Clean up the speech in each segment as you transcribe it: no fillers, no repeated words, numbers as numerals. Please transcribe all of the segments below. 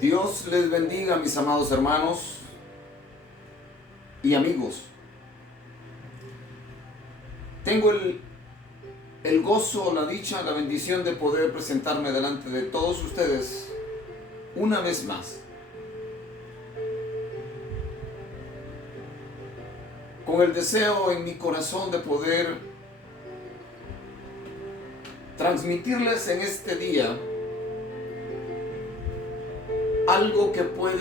Dios les bendiga, mis amados hermanos y amigos. Tengo el gozo, la dicha, la bendición de poder presentarme delante de todos ustedes una vez más, con el deseo en mi corazón de poder transmitirles en este día algo que pueda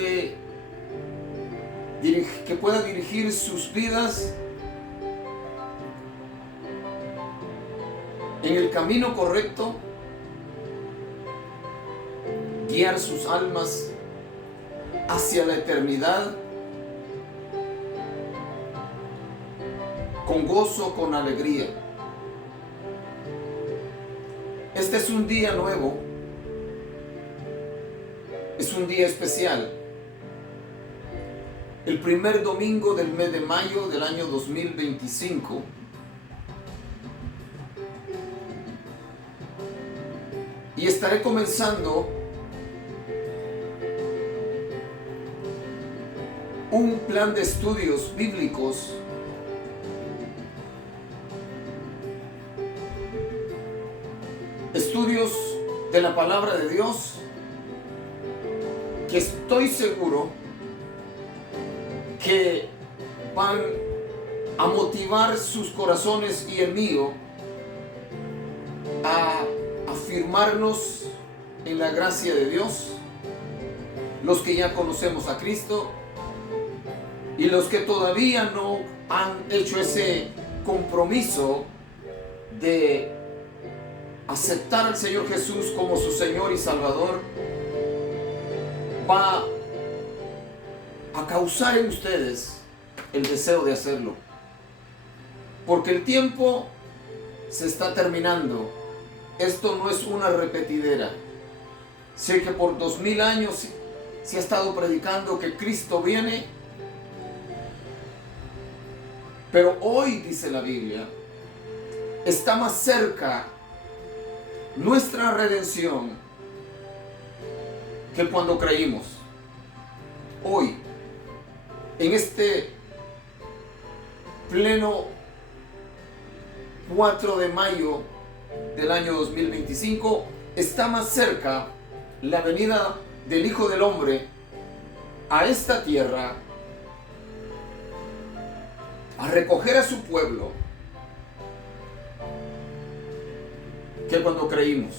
dirigir sus vidas en el camino correcto, guiar sus almas hacia la eternidad con gozo, con alegría. Este es un día nuevo. Es un día especial, el primer domingo del mes de mayo del año 2025. Y estaré comenzando un plan de estudios bíblicos estudios de la palabra de Dios, que estoy seguro que van a motivar sus corazones y el mío a afirmarnos en la gracia de Dios, los que ya conocemos a Cristo y los que todavía no han hecho ese compromiso de aceptar al Señor Jesús como su Señor y Salvador. Va a causar en ustedes el deseo de hacerlo, porque el tiempo se está terminando. Esto no es una repetidera. Sé que por 2000 años se ha estado predicando que Cristo viene, pero hoy, dice la Biblia, está más cerca nuestra redención que cuando creímos. Hoy, en este pleno 4 de mayo del año 2025, está más cerca la venida del Hijo del Hombre a esta tierra, a recoger a su pueblo, que cuando creímos.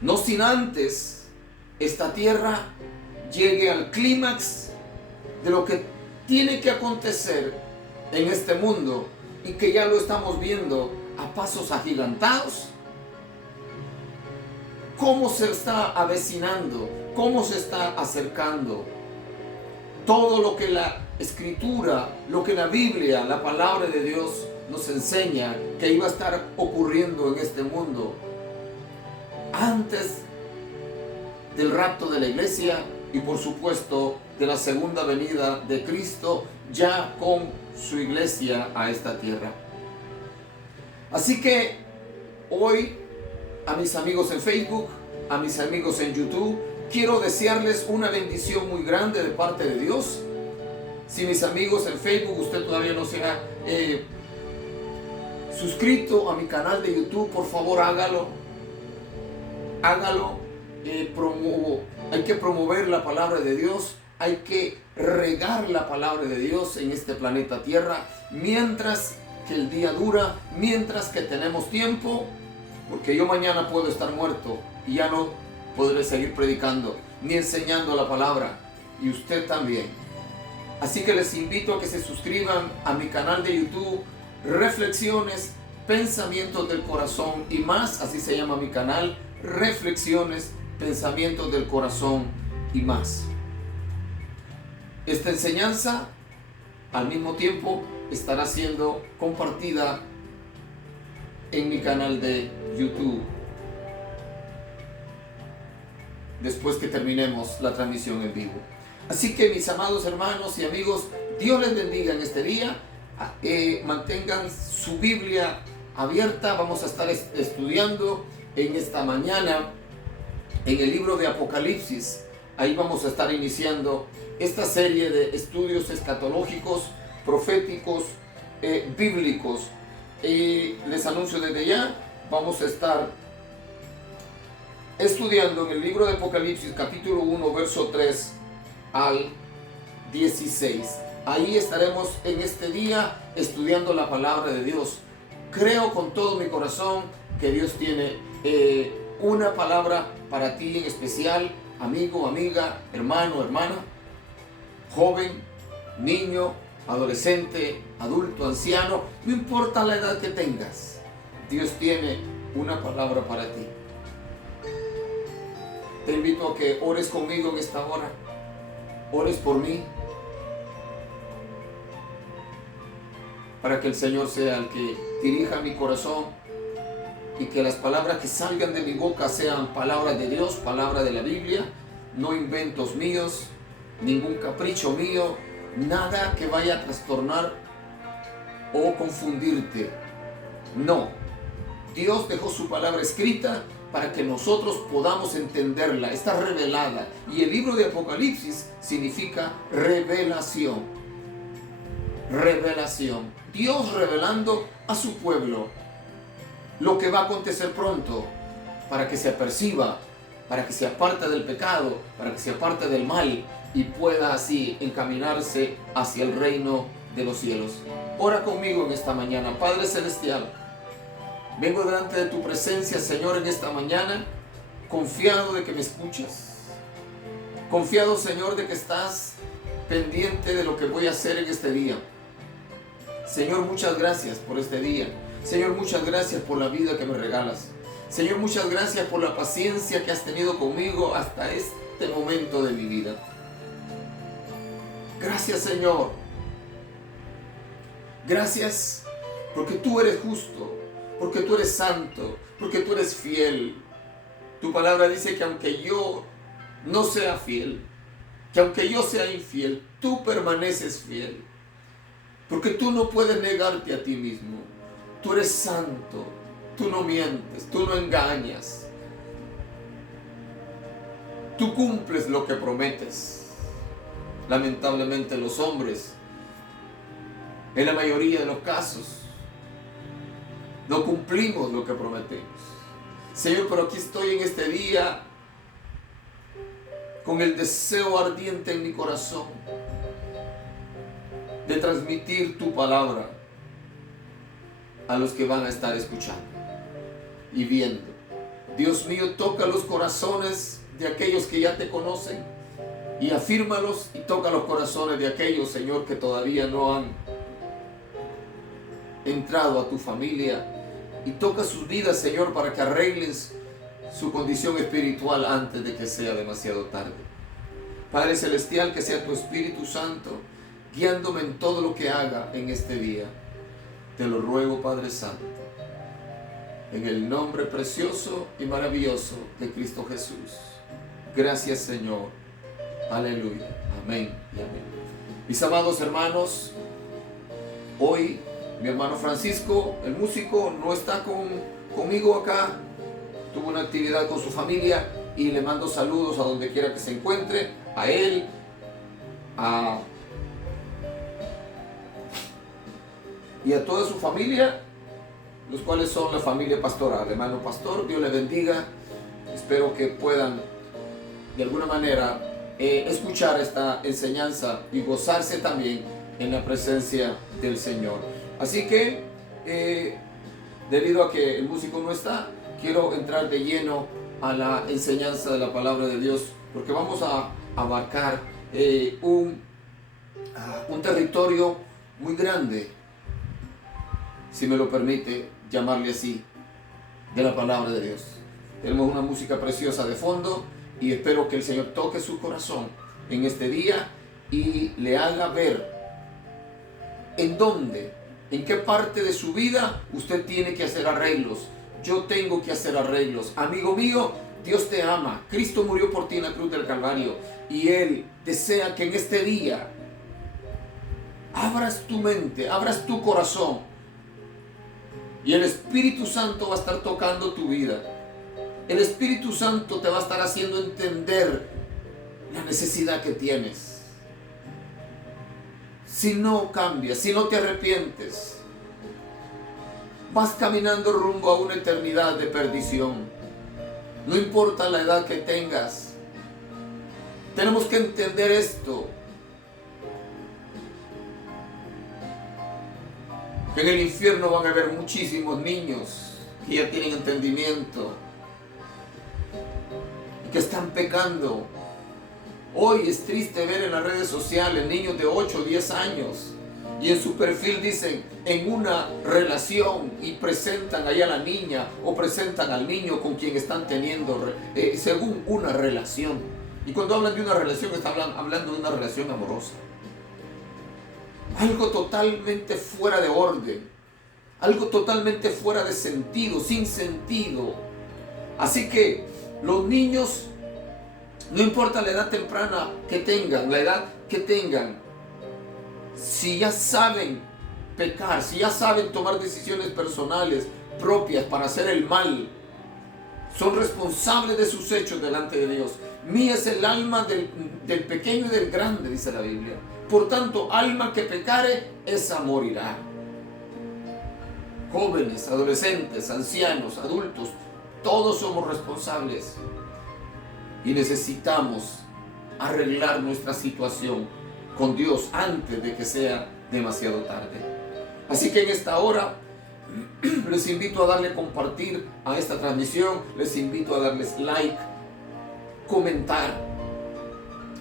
No sin antes esta tierra llegue al clímax de lo que tiene que acontecer en este mundo, y que ya lo estamos viendo a pasos agigantados. Cómo se está avecinando, cómo se está acercando. Todo lo que la Escritura, lo que la Biblia, la palabra de Dios nos enseña que iba a estar ocurriendo en este mundo antes del rapto de la iglesia y por supuesto de la segunda venida de Cristo ya con su iglesia a esta tierra. Así que hoy, a mis amigos en Facebook, a mis amigos en YouTube, quiero desearles una bendición muy grande de parte de Dios. Si mis amigos en Facebook, usted todavía no se ha suscrito a mi canal de YouTube, por favor hágalo. Hay que promover la palabra de Dios, hay que regar la palabra de Dios en este planeta Tierra, mientras que el día dura, mientras que tenemos tiempo, porque yo mañana puedo estar muerto y ya no podré seguir predicando ni enseñando la palabra, y usted también. Así que les invito a que se suscriban a mi canal de YouTube, Reflexiones, Pensamientos del Corazón y Más, así se llama mi canal, Reflexiones, Pensamientos del Corazón y Más. Esta enseñanza al mismo tiempo estará siendo compartida en mi canal de YouTube después que terminemos la transmisión en vivo. Así que mis amados hermanos y amigos, Dios les bendiga en este día. Mantengan su Biblia abierta. Vamos a estar estudiando en esta mañana en el libro de Apocalipsis. Ahí vamos a estar iniciando esta serie de estudios escatológicos, proféticos, bíblicos. Y les anuncio desde ya, vamos a estar estudiando en el libro de Apocalipsis capítulo 1 verso 3 al 16. Ahí estaremos en este día estudiando la palabra de Dios. Creo con todo mi corazón que Dios tiene una palabra para ti en especial, amigo, amiga, hermano, hermana, joven, niño, adolescente, adulto, anciano, no importa la edad que tengas, Dios tiene una palabra para ti. Te invito a que ores conmigo en esta hora, ores por mí, para que el Señor sea el que dirija mi corazón y que las palabras que salgan de mi boca sean palabras de Dios, palabras de la Biblia, no inventos míos, ningún capricho mío, nada que vaya a trastornar o confundirte. No, Dios dejó su palabra escrita para que nosotros podamos entenderla, está revelada. Y el libro de Apocalipsis significa revelación. Revelación. Dios revelando a su pueblo lo que va a acontecer pronto, para que se aperciba, para que se aparte del pecado, para que se aparte del mal y pueda así encaminarse hacia el reino de los cielos. Ora conmigo en esta mañana. Padre Celestial, vengo delante de tu presencia, Señor, en esta mañana, confiado de que me escuchas, confiado, Señor, de que estás pendiente de lo que voy a hacer en este día. Señor, muchas gracias por este día. Señor, muchas gracias por la vida que me regalas. Señor, muchas gracias por la paciencia que has tenido conmigo hasta este momento de mi vida. Gracias, Señor. Gracias porque tú eres justo, porque tú eres santo, porque tú eres fiel. Tu palabra dice que aunque yo no sea fiel, que aunque yo sea infiel, tú permaneces fiel. Porque tú no puedes negarte a ti mismo. Tú eres santo, tú no mientes, tú no engañas. Tú cumples lo que prometes. Lamentablemente los hombres, en la mayoría de los casos, no cumplimos lo que prometemos. Señor, pero aquí estoy en este día con el deseo ardiente en mi corazón de transmitir tu palabra a los que van a estar escuchando y viendo. Dios mío, toca los corazones de aquellos que ya te conocen y afírmalos, y toca los corazones de aquellos, Señor, que todavía no han entrado a tu familia, y toca sus vidas, Señor, para que arreglen su condición espiritual antes de que sea demasiado tarde. Padre Celestial, que sea tu Espíritu Santo guiándome en todo lo que haga en este día. Te lo ruego, Padre Santo, en el nombre precioso y maravilloso de Cristo Jesús. Gracias, Señor. Aleluya. Amén y amén. Mis amados hermanos, hoy mi hermano Francisco, el músico, no está conmigo acá. Tuvo una actividad con su familia y le mando saludos a donde quiera que se encuentre, a él, y a toda su familia, los cuales son la familia pastoral. Hermano pastor, Dios le bendiga. Espero que puedan de alguna manera escuchar esta enseñanza y gozarse también en la presencia del Señor. Así que debido a que el músico no está, quiero entrar de lleno a la enseñanza de la palabra de Dios, porque vamos a abarcar un territorio muy grande, si me lo permite llamarle así, de la palabra de Dios. Tenemos una música preciosa de fondo y espero que el Señor toque su corazón en este día y le haga ver en dónde, en qué parte de su vida usted tiene que hacer arreglos. Yo tengo que hacer arreglos. Amigo mío, Dios te ama. Cristo murió por ti en la cruz del Calvario y Él desea que en este día abras tu mente, abras tu corazón. Y el Espíritu Santo va a estar tocando tu vida. El Espíritu Santo te va a estar haciendo entender la necesidad que tienes. Si no cambias, si no te arrepientes, vas caminando rumbo a una eternidad de perdición. No importa la edad que tengas. Tenemos que entender esto. Que en el infierno van a haber muchísimos niños que ya tienen entendimiento y que están pecando. Hoy es triste ver en las redes sociales niños de 8 o 10 años y en su perfil dicen en una relación y presentan ahí a la niña o presentan al niño con quien están teniendo según una relación. Y cuando hablan de una relación están hablando de una relación amorosa. Algo totalmente fuera de orden, algo totalmente fuera de sentido, sin sentido. Así que los niños, no importa la edad temprana que tengan, la edad que tengan, si ya saben pecar, si ya saben tomar decisiones personales propias para hacer el mal, son responsables de sus hechos delante de Dios. Mía es el alma del pequeño y del grande, dice la Biblia. Por tanto, alma que pecare, esa morirá. Jóvenes, adolescentes, ancianos, adultos, todos somos responsables. Y necesitamos arreglar nuestra situación con Dios antes de que sea demasiado tarde. Así que en esta hora les invito a darle compartir a esta transmisión, les invito a darles like, comentar.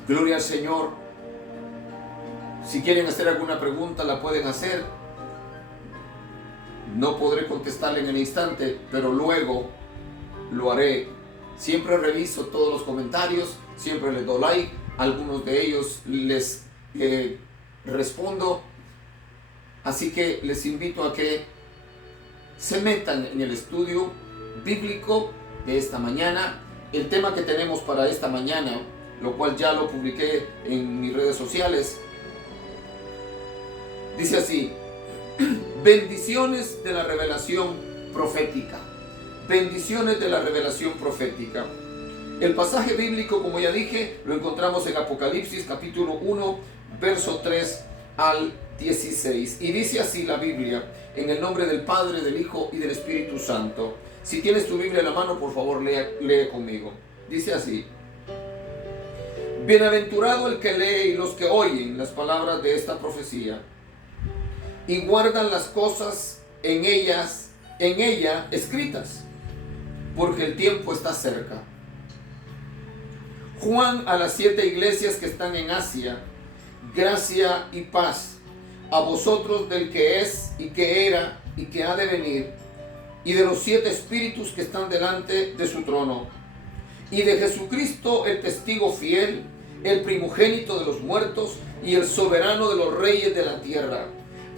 Gloria al Señor. Si quieren hacer alguna pregunta, la pueden hacer. No podré contestarle en el instante, pero luego lo haré. Siempre reviso todos los comentarios, siempre les doy like. Algunos de ellos les respondo. Así que les invito a que se metan en el estudio bíblico de esta mañana. El tema que tenemos para esta mañana, lo cual ya lo publiqué en mis redes sociales, dice así: bendiciones de la revelación profética. Bendiciones de la revelación profética. El pasaje bíblico, como ya dije, lo encontramos en Apocalipsis capítulo 1, verso 3 al 16. Y dice así la Biblia, en el nombre del Padre, del Hijo y del Espíritu Santo. Si tienes tu Biblia en la mano, por favor, lee conmigo. Dice así: bienaventurado el que lee y los que oyen las palabras de esta profecía y guardan las cosas en ella escritas, porque el tiempo está cerca. Juan a las 7 iglesias que están en Asia, gracia y paz a vosotros del que es y que era y que ha de venir, y de los 7 espíritus que están delante de su trono, y de Jesucristo el testigo fiel, el primogénito de los muertos y el soberano de los reyes de la tierra,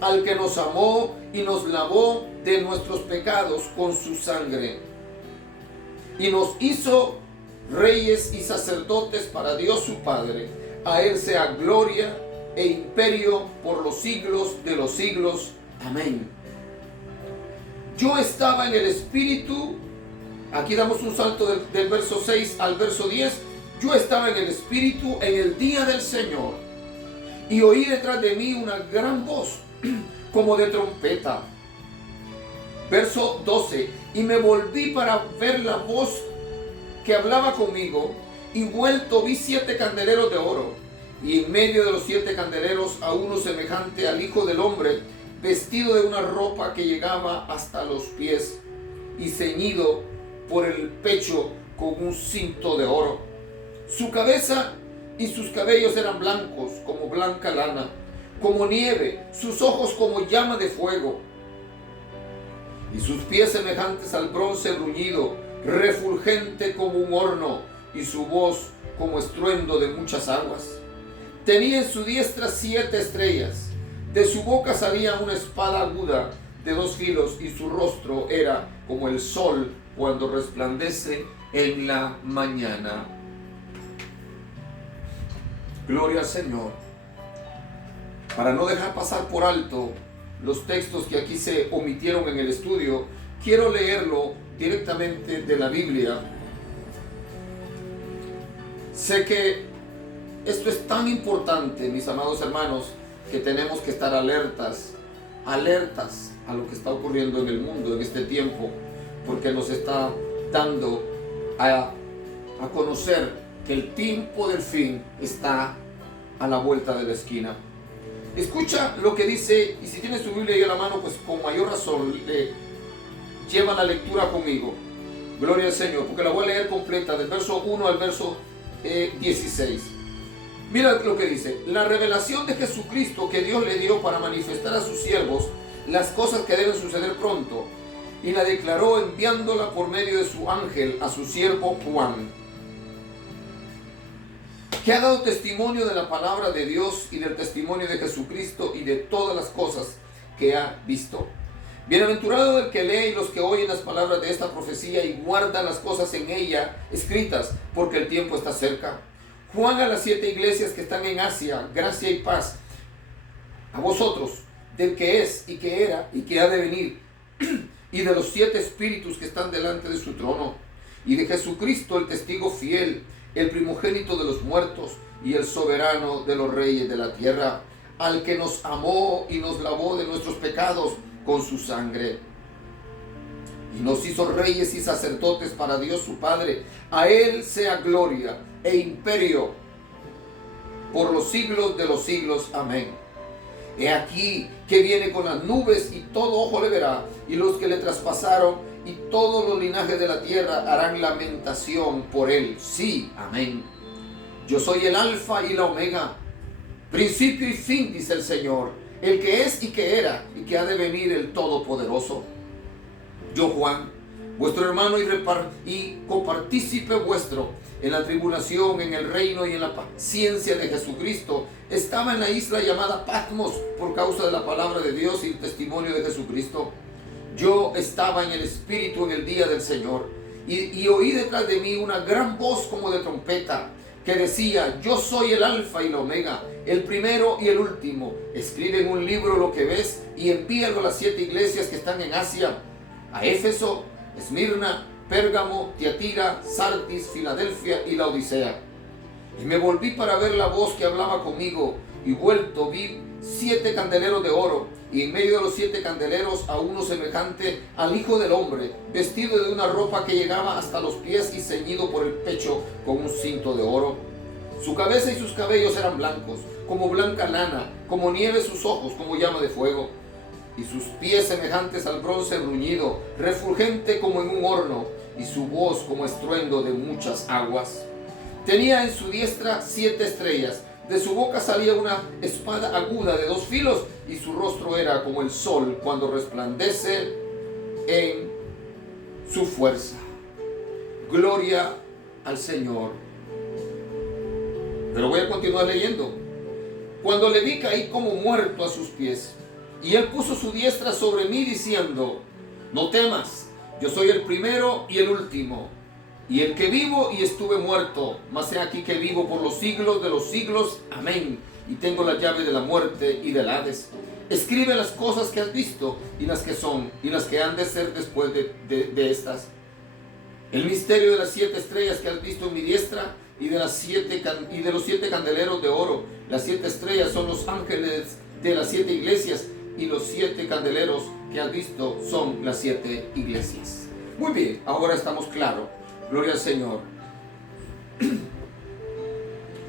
al que nos amó y nos lavó de nuestros pecados con su sangre, y nos hizo reyes y sacerdotes para Dios su Padre. A Él sea gloria e imperio por los siglos de los siglos. Amén. Yo estaba en el Espíritu. Aquí damos un salto del verso 6 al verso 10. Yo estaba en el Espíritu en el día del Señor, y oí detrás de mí una gran voz como de trompeta. Verso 12. Y me volví para ver la voz que hablaba conmigo, y vuelto vi 7 candeleros de oro, y en medio de los 7 candeleros a uno semejante al Hijo del Hombre, vestido de una ropa que llegaba hasta los pies, y ceñido por el pecho con un cinto de oro. Su cabeza y sus cabellos eran blancos como blanca lana, como nieve, sus ojos como llama de fuego, y sus pies semejantes al bronce bruñido, refulgente como un horno, y su voz como estruendo de muchas aguas. Tenía en su diestra 7 estrellas, de su boca salía una espada aguda de 2 filos, y su rostro era como el sol cuando resplandece en la mañana. Gloria al Señor. para no dejar pasar por alto los textos que aquí se omitieron en el estudio, quiero leerlo directamente de la Biblia. Sé que esto es tan importante, mis amados hermanos, que tenemos que estar alertas a lo que está ocurriendo en el mundo en este tiempo, porque nos está dando a conocer que el tiempo del fin está a la vuelta de la esquina. Escucha lo que dice, y si tienes tu Biblia ahí a la mano, pues con mayor razón lleva la lectura conmigo. Gloria al Señor, porque la voy a leer completa, del verso 1 al verso 16. Mira lo que dice: la revelación de Jesucristo que Dios le dio para manifestar a sus siervos las cosas que deben suceder pronto, y la declaró enviándola por medio de su ángel a su siervo Juan, que ha dado testimonio de la palabra de Dios y del testimonio de Jesucristo y de todas las cosas que ha visto. Bienaventurado el que lee y los que oyen las palabras de esta profecía y guardan las cosas en ella escritas, porque el tiempo está cerca. Juan, a las 7 iglesias que están en Asia, gracia y paz a vosotros, del que es y que era y que ha de venir, y de los 7 espíritus que están delante de su trono, y de Jesucristo el testigo fiel, el primogénito de los muertos y el soberano de los reyes de la tierra, al que nos amó y nos lavó de nuestros pecados con su sangre, y nos hizo reyes y sacerdotes para Dios su Padre. A Él sea gloria e imperio por los siglos de los siglos. Amén. He aquí que viene con las nubes, y todo ojo le verá, y los que le traspasaron, y todos los linajes de la tierra harán lamentación por él. Sí, amén. Yo soy el alfa y la omega, principio y fin, dice el Señor, el que es y que era y que ha de venir, el Todopoderoso. Yo, Juan, vuestro hermano y copartícipe vuestro en la tribulación, en el reino y en la paciencia de Jesucristo, estaba en la isla llamada Patmos por causa de la palabra de Dios y el testimonio de Jesucristo. Yo estaba en el Espíritu en el día del Señor, y oí detrás de mí una gran voz como de trompeta, que decía: yo soy el alfa y la omega, el primero y el último. Escribe en un libro lo que ves y envíalo a las 7 iglesias que están en Asia: a Éfeso, Esmirna, Pérgamo, Tiatira, Sardis, Filadelfia y la Odisea. Y me volví para ver la voz que hablaba conmigo, y vuelto vi 7 candeleros de oro, y en medio de los 7 candeleros a uno semejante al Hijo del Hombre, vestido de una ropa que llegaba hasta los pies y ceñido por el pecho con un cinto de oro. Su cabeza y sus cabellos eran blancos, como blanca lana, como nieve sus ojos, como llama de fuego, y sus pies semejantes al bronce bruñido, refulgente como en un horno, y su voz como estruendo de muchas aguas. Tenía en su diestra 7 estrellas, de su boca salía una espada aguda de 2 filos, y su rostro era como el sol cuando resplandece en su fuerza. Gloria al Señor. Pero voy a continuar leyendo. Cuando le vi, caí como muerto a sus pies, y él puso su diestra sobre mí diciendo: no temas, yo soy el primero y el último, y el que vivo y estuve muerto, mas he aquí que vivo por los siglos de los siglos. Amén. Y tengo la llave de la muerte y del Hades. Escribe las cosas que has visto, y las que son, y las que han de ser después de estas. El misterio de las 7 estrellas que has visto en mi diestra, y de los 7 candeleros de oro. Las 7 estrellas son los ángeles de las 7 iglesias, y los 7 candeleros que has visto son las 7 iglesias. Muy bien, ahora estamos claros. Gloria al Señor.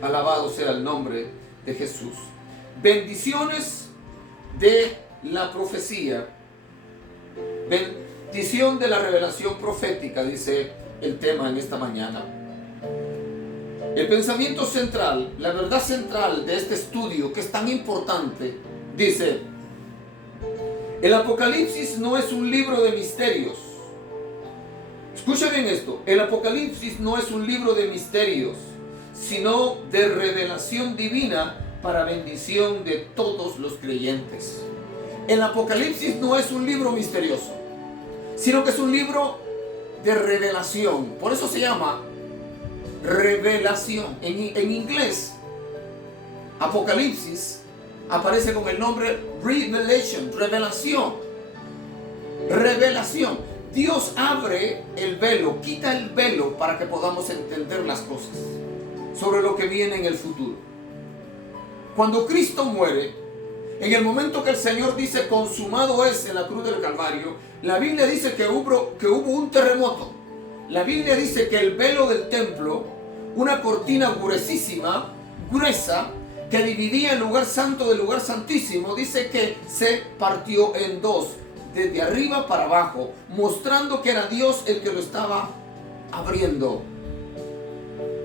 Alabado sea el nombre de Jesús. Bendiciones de la profecía. Bendición de la revelación profética, dice el tema en esta mañana. El pensamiento central, la verdad central de este estudio, que es tan importante, dice: el Apocalipsis no es un libro de misterios. Escucha bien esto: el Apocalipsis no es un libro de misterios, sino de revelación divina para bendición de todos los creyentes. El Apocalipsis no es un libro misterioso, sino que es un libro de revelación. Por eso se llama revelación. En inglés, Apocalipsis aparece con el nombre Revelation, revelación. Revelación. Dios abre el velo, quita el velo para que podamos entender las cosas sobre lo que viene en el futuro. Cuando Cristo muere, en el momento que el Señor dice consumado es en la cruz del Calvario, la Biblia dice que hubo un terremoto. La Biblia dice que el velo del templo, una cortina gruesísima, gruesa, que dividía el lugar santo del lugar santísimo, dice que se partió en dos, desde arriba para abajo, mostrando que era Dios el que lo estaba abriendo.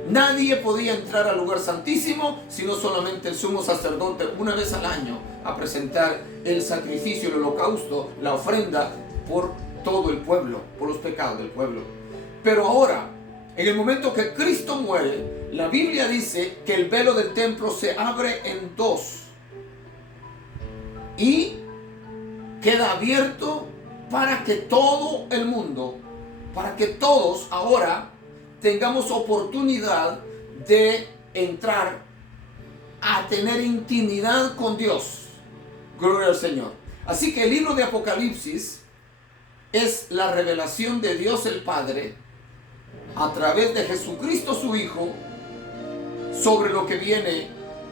Nadie podía entrar al lugar santísimo, sino solamente el sumo sacerdote una vez al año a presentar el sacrificio, el holocausto, la ofrenda por todo el pueblo, por los pecados del pueblo. Pero ahora, en el momento que Cristo muere, la Biblia dice que el velo del templo se abre en dos y queda abierto para que todo el mundo, para que todos ahora tengamos oportunidad de entrar a tener intimidad con Dios. Gloria al Señor. Así que el libro de Apocalipsis es la revelación de Dios el Padre a través de Jesucristo su Hijo sobre lo que viene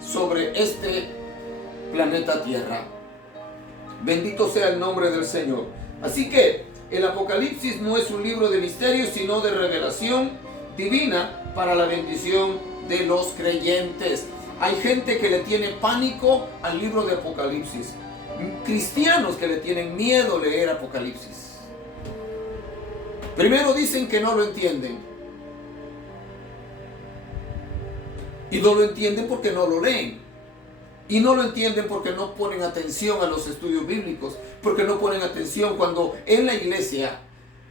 sobre este planeta Tierra. Bendito sea el nombre del Señor. Así que el Apocalipsis no es un libro de misterios, sino de revelación divina para la bendición de los creyentes. Hay gente que le tiene pánico al libro de Apocalipsis. Cristianos que le tienen miedo a leer Apocalipsis. Primero dicen que no lo entienden. Y no lo entienden porque no lo leen. Y no lo entienden porque no ponen atención a los estudios bíblicos. Porque no ponen atención cuando en la iglesia,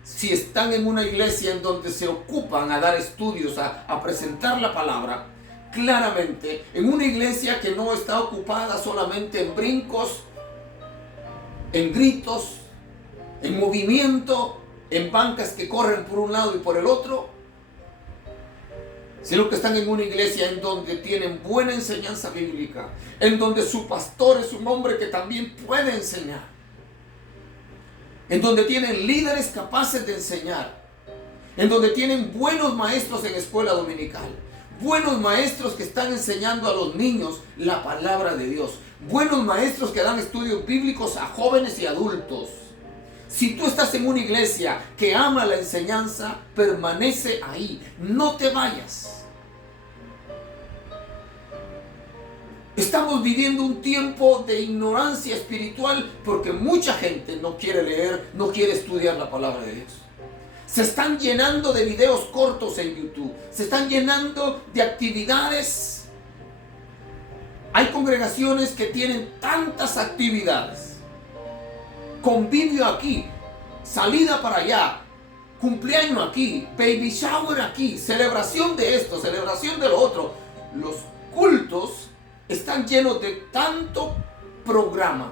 si están en una iglesia en donde se ocupan a dar estudios, a presentar la palabra, claramente en una iglesia que no está ocupada solamente en brincos, en gritos, en movimiento, en bancas que corren por un lado y por el otro, sino que están en una iglesia en donde tienen buena enseñanza bíblica, en donde su pastor es un hombre que también puede enseñar, en donde tienen líderes capaces de enseñar, en donde tienen buenos maestros en escuela dominical, buenos maestros que están enseñando a los niños la palabra de Dios, buenos maestros que dan estudios bíblicos a jóvenes y adultos. Si tú estás en una iglesia que ama la enseñanza, permanece ahí, no te vayas. Estamos viviendo un tiempo de ignorancia espiritual porque mucha gente no quiere leer, no quiere estudiar la palabra de Dios. Se están llenando de videos cortos en YouTube, se están llenando de actividades. Hay congregaciones que tienen tantas actividades. Convivio aquí, salida para allá, cumpleaños aquí, baby shower aquí, celebración de esto, celebración de lo otro. Los cultos están llenos de tanto programa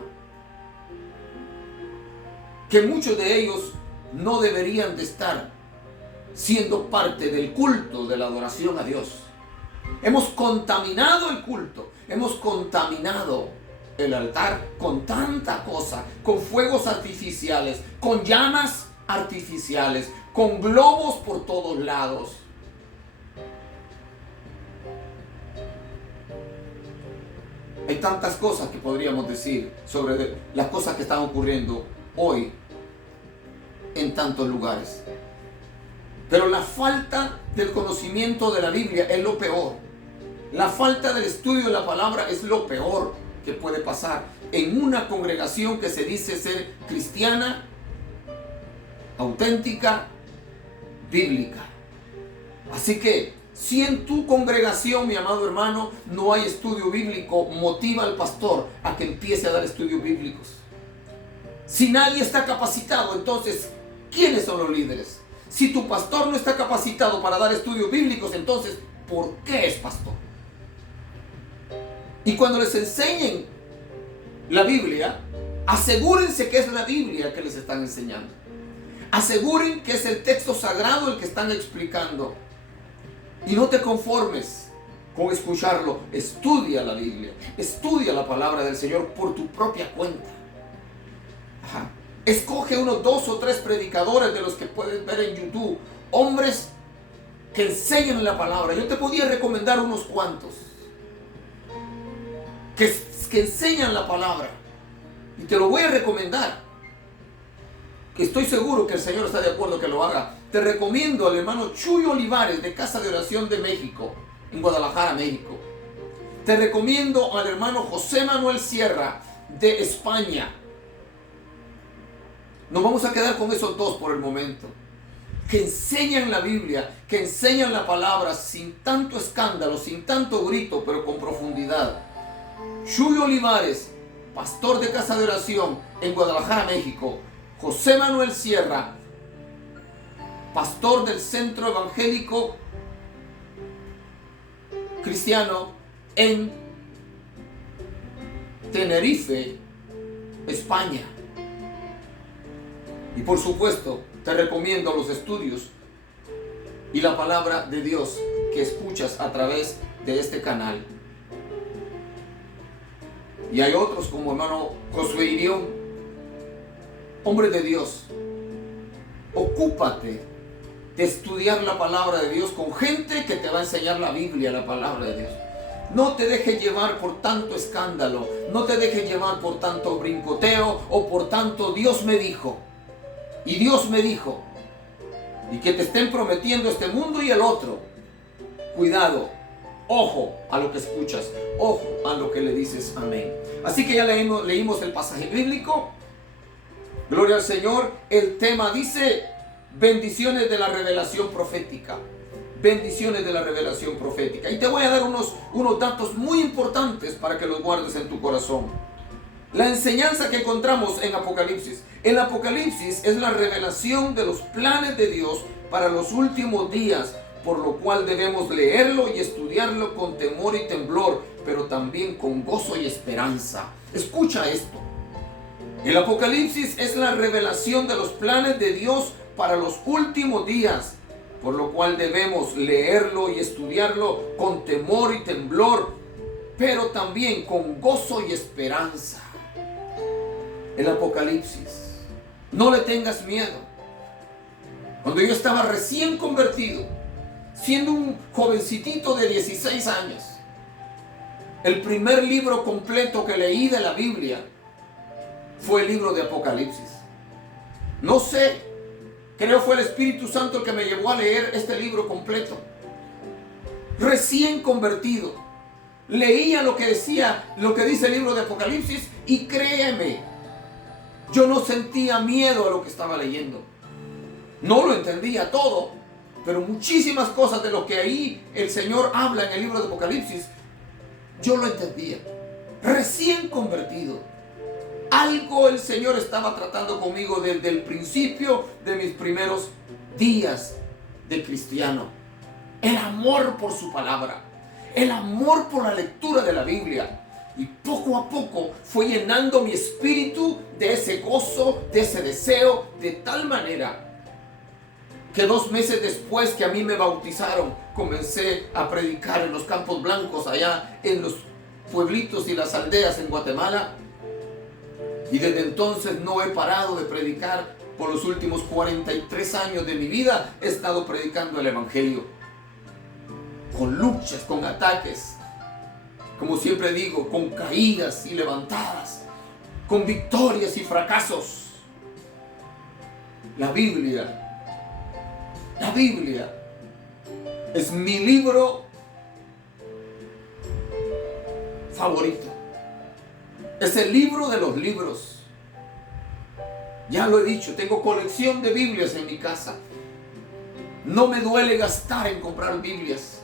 que muchos de ellos no deberían de estar siendo parte del culto de la adoración a Dios. Hemos contaminado el culto, hemos contaminado el altar con tanta cosa, con fuegos artificiales, con llamas artificiales, con globos por todos lados. Hay tantas cosas que podríamos decir sobre las cosas que están ocurriendo hoy en tantos lugares. Pero la falta del conocimiento de la Biblia es lo peor. La falta del estudio de la palabra es lo peor que puede pasar en una congregación que se dice ser cristiana, auténtica, bíblica. Así que si en tu congregación, mi amado hermano, no hay estudio bíblico, motiva al pastor a que empiece a dar estudios bíblicos. Si nadie está capacitado, entonces, ¿quiénes son los líderes? Si tu pastor no está capacitado para dar estudios bíblicos, entonces, ¿por qué es pastor? Y cuando les enseñen la Biblia, asegúrense que es la Biblia que les están enseñando. Aseguren que es el texto sagrado el que están explicando. Y no te conformes con escucharlo. Estudia la Biblia, estudia la palabra del Señor por tu propia cuenta. Ajá. Escoge unos 2 o 3 predicadores de los que puedes ver en YouTube, hombres que enseñan la palabra. Yo te podía recomendar unos cuantos que enseñan la palabra, y te lo voy a recomendar, que estoy seguro que el Señor está de acuerdo que lo haga. Te recomiendo al hermano Chuy Olivares, de Casa de Oración de México, en Guadalajara, México. Te recomiendo al hermano José Manuel Sierra, de España. Nos vamos a quedar con esos 2 por el momento, que enseñan la Biblia, que enseñan la palabra sin tanto escándalo, sin tanto grito, pero con profundidad. Chuy Olivares, pastor de Casa de Oración en Guadalajara, México. José Manuel Sierra, pastor del Centro Evangélico Cristiano en Tenerife, España. Y por supuesto, te recomiendo los estudios y la palabra de Dios que escuchas a través de este canal. Y hay otros como hermano Josué Irión, hombre de Dios. Ocúpate de estudiar la palabra de Dios con gente que te va a enseñar la Biblia, la palabra de Dios. No te dejes llevar por tanto escándalo, no te dejes llevar por tanto brincoteo o por tanto Dios me dijo, y Dios me dijo, y que te estén prometiendo este mundo y el otro. Cuidado, ojo a lo que escuchas, ojo a lo que le dices amén. Así que ya leímos el pasaje bíblico. Gloria al Señor. El tema dice bendiciones de la revelación profética. Bendiciones de la revelación profética. Y te voy a dar unos datos muy importantes para que los guardes en tu corazón. La enseñanza que encontramos en Apocalipsis. El Apocalipsis es la revelación de los planes de Dios para los últimos días, por lo cual debemos leerlo y estudiarlo con temor y temblor, pero también con gozo y esperanza. Escucha esto. El Apocalipsis es la revelación de los planes de Dios para los últimos días, por lo cual debemos leerlo y estudiarlo con temor y temblor, pero también con gozo y esperanza. El Apocalipsis. No le tengas miedo. Cuando yo estaba recién convertido, siendo un jovencitito de 16 años, el primer libro completo que leí de la Biblia fue el libro de Apocalipsis. No sé, creo fue el Espíritu Santo el que me llevó a leer este libro completo. Recién convertido, leía lo que dice el libro de Apocalipsis, y créeme, yo no sentía miedo a lo que estaba leyendo. No lo entendía todo, pero muchísimas cosas de lo que ahí el Señor habla en el libro de Apocalipsis, yo lo entendía. Recién convertido. Algo el Señor estaba tratando conmigo desde el principio de mis primeros días de cristiano. El amor por su palabra, el amor por la lectura de la Biblia. Y poco a poco fue llenando mi espíritu de ese gozo, de ese deseo, de tal manera que 2 meses después que a mí me bautizaron, comencé a predicar en los Campos Blancos, allá en los pueblitos y las aldeas en Guatemala. Y desde entonces no he parado de predicar. Por los últimos 43 años de mi vida he estado predicando el Evangelio. Con luchas, con ataques. Como siempre digo, con caídas y levantadas. Con victorias y fracasos. La Biblia es mi libro favorito. Es el libro de los libros. Ya lo he dicho, tengo colección de Biblias en mi casa. No me duele gastar en comprar Biblias.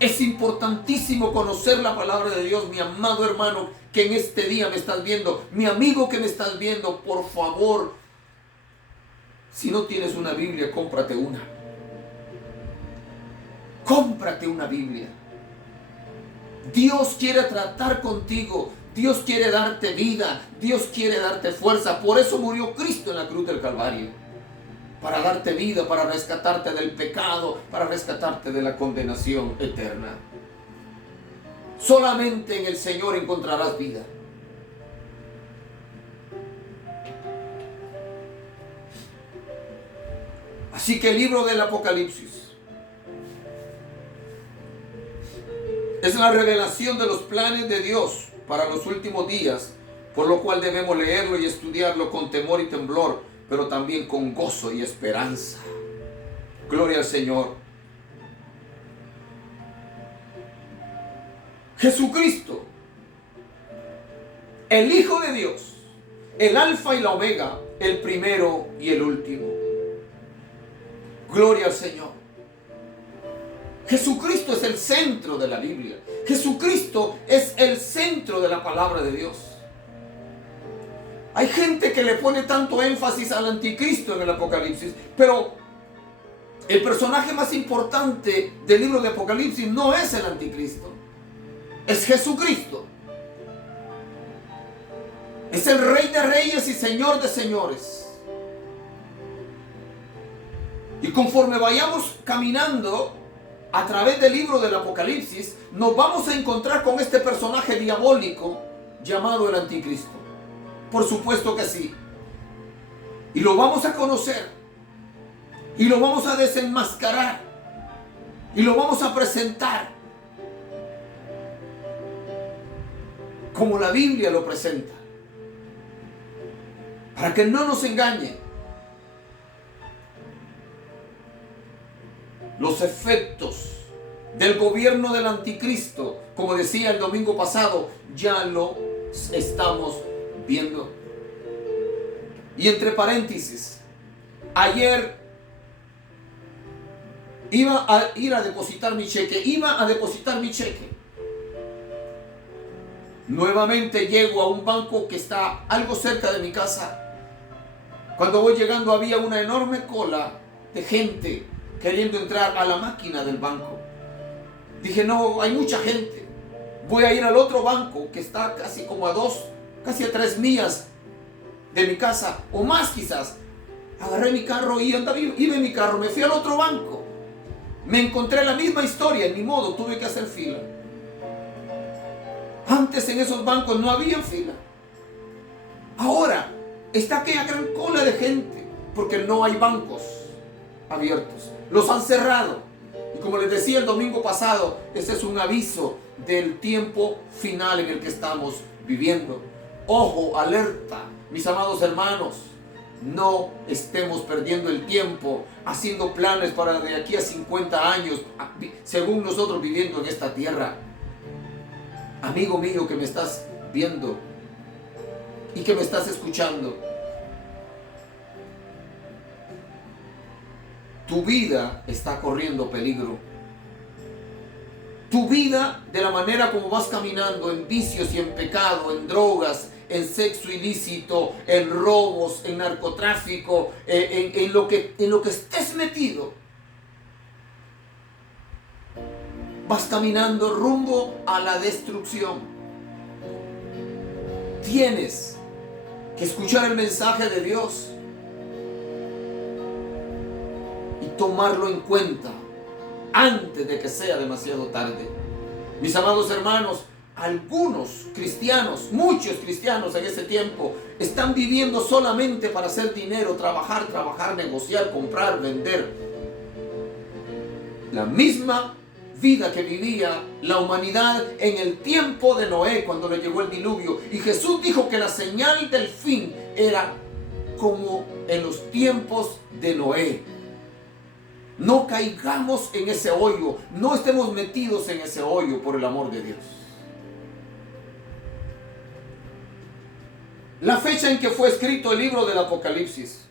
Es importantísimo conocer la palabra de Dios, mi amado hermano, que en este día me estás viendo, mi amigo que me estás viendo, por favor, si no tienes una Biblia, cómprate una. Cómprate una Biblia. Dios quiere tratar contigo. Dios quiere darte vida. Dios quiere darte fuerza. Por eso murió Cristo en la cruz del Calvario. para darte vida, para rescatarte del pecado, para rescatarte de la condenación eterna. Solamente en el Señor encontrarás vida. Así que el libro del Apocalipsis es la revelación de los planes de Dios para los últimos días, por lo cual debemos leerlo y estudiarlo con temor y temblor, pero también con gozo y esperanza. Gloria al Señor. Jesucristo, el Hijo de Dios, el Alfa y la Omega, el primero y el último. Gloria al Señor. Jesucristo es el centro de la Biblia. Jesucristo es el centro de la palabra de Dios. Hay gente que le pone tanto énfasis al anticristo en el Apocalipsis, pero el personaje más importante del libro de Apocalipsis no es el anticristo, es Jesucristo. Es el Rey de Reyes y Señor de Señores. Y conforme vayamos caminando a través del libro del Apocalipsis, nos vamos a encontrar con este personaje diabólico llamado el anticristo. Por supuesto que sí. Y lo vamos a conocer. Y lo vamos a desenmascarar. Y lo vamos a presentar como la Biblia lo presenta. Para que no nos engañe. Los efectos del gobierno del anticristo, como decía el domingo pasado, ya lo estamos viendo. Y entre paréntesis, ayer iba a ir a depositar mi cheque. Nuevamente llego a un banco que está algo cerca de mi casa. Cuando voy llegando había una enorme cola de gente queriendo entrar a la máquina del banco. Dije, no, hay mucha gente. Voy a ir al otro banco que está casi como a 3 millas de mi casa, o más quizás. Agarré mi carro y iba en mi carro, me fui al otro banco. Me encontré la misma historia, en mi modo, tuve que hacer fila. Antes en esos bancos no había fila. Ahora está aquella gran cola de gente porque no hay bancos abiertos. Los han cerrado. Y como les decía el domingo pasado, ese es un aviso del tiempo final en el que estamos viviendo. Ojo, alerta, mis amados hermanos. No estemos perdiendo el tiempo haciendo planes para de aquí a 50 años, según nosotros viviendo en esta tierra. Amigo mío que me estás viendo y que me estás escuchando, tu vida está corriendo peligro. Tu vida, de la manera como vas caminando en vicios y en pecado, en drogas, en sexo ilícito, en robos, en narcotráfico, en lo que estés metido, vas caminando rumbo a la destrucción. Tienes que escuchar el mensaje de Dios y tomarlo en cuenta antes de que sea demasiado tarde. Mis amados hermanos, algunos cristianos, muchos cristianos en ese tiempo, están viviendo solamente para hacer dinero, trabajar, negociar, comprar, vender. La misma vida que vivía la humanidad en el tiempo de Noé, cuando le llegó el diluvio. Y Jesús dijo que la señal del fin era como en los tiempos de Noé. No caigamos en ese hoyo, no estemos metidos en ese hoyo, por el amor de Dios. La fecha en que fue escrito el libro del Apocalipsis,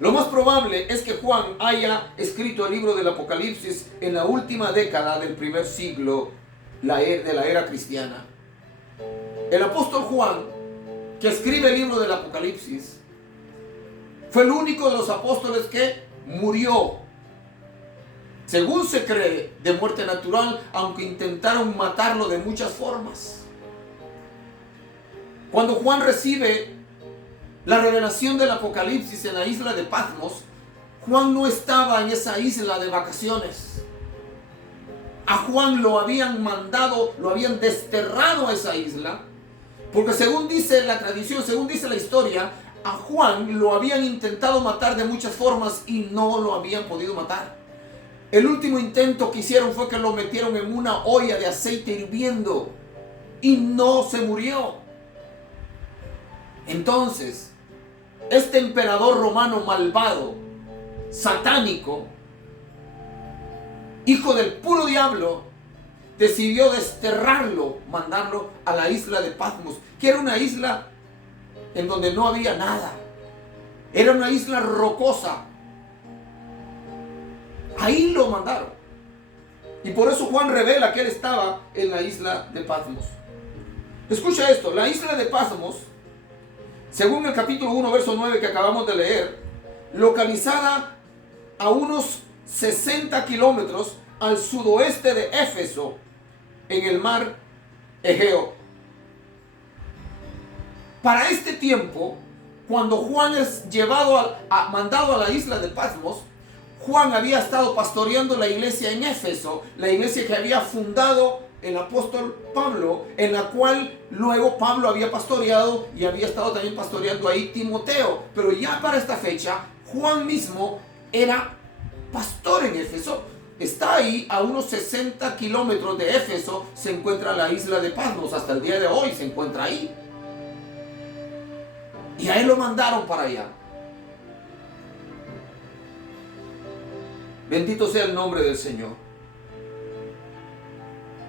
lo más probable es que Juan haya escrito el libro del Apocalipsis en la última década del primer siglo de la era cristiana. El apóstol Juan, que escribe el libro del Apocalipsis, fue el único de los apóstoles que murió, según se cree, de muerte natural, aunque intentaron matarlo de muchas formas. Cuando Juan recibe la revelación del Apocalipsis en la isla de Patmos, Juan no estaba en esa isla de vacaciones. A Juan lo habían mandado, lo habían desterrado a esa isla, porque según dice la tradición, según dice la historia, a Juan lo habían intentado matar de muchas formas y no lo habían podido matar. El último intento que hicieron fue que lo metieron en una olla de aceite hirviendo y no se murió. Entonces, este emperador romano malvado, satánico, hijo del puro diablo, decidió desterrarlo, mandarlo a la isla de Patmos, que era una isla en donde no había nada. Era una isla rocosa. Ahí lo mandaron. Y por eso Juan revela que él estaba en la isla de Patmos. Escucha esto, la isla de Patmos, según el capítulo 1, verso 9 que acabamos de leer, localizada a unos 60 kilómetros al sudoeste de Éfeso, en el mar Egeo. Para este tiempo, cuando Juan es mandado a la isla de Patmos, Juan había estado pastoreando la iglesia en Éfeso, la iglesia que había fundado el apóstol Pablo, en la cual luego Pablo había pastoreado y había estado también pastoreando ahí Timoteo. Pero ya para esta fecha, Juan mismo era pastor en Éfeso. Está ahí a unos 60 kilómetros de Éfeso, se encuentra la isla de Patmos. Hasta el día de hoy se encuentra ahí. Y a él lo mandaron para allá. Bendito sea el nombre del Señor.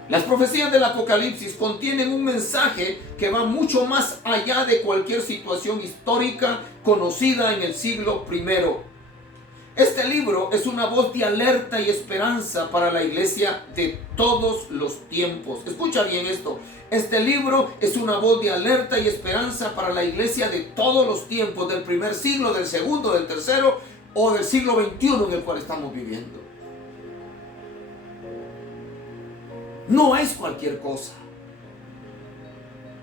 Las profecías del Apocalipsis contienen un mensaje que va mucho más allá de cualquier situación histórica conocida en el siglo I. Este libro es una voz de alerta y esperanza para la iglesia de todos los tiempos. Escucha bien esto. Este libro es una voz de alerta y esperanza para la iglesia de todos los tiempos, del primer siglo, del segundo, del tercero o del siglo XXI en el cual estamos viviendo. No es cualquier cosa.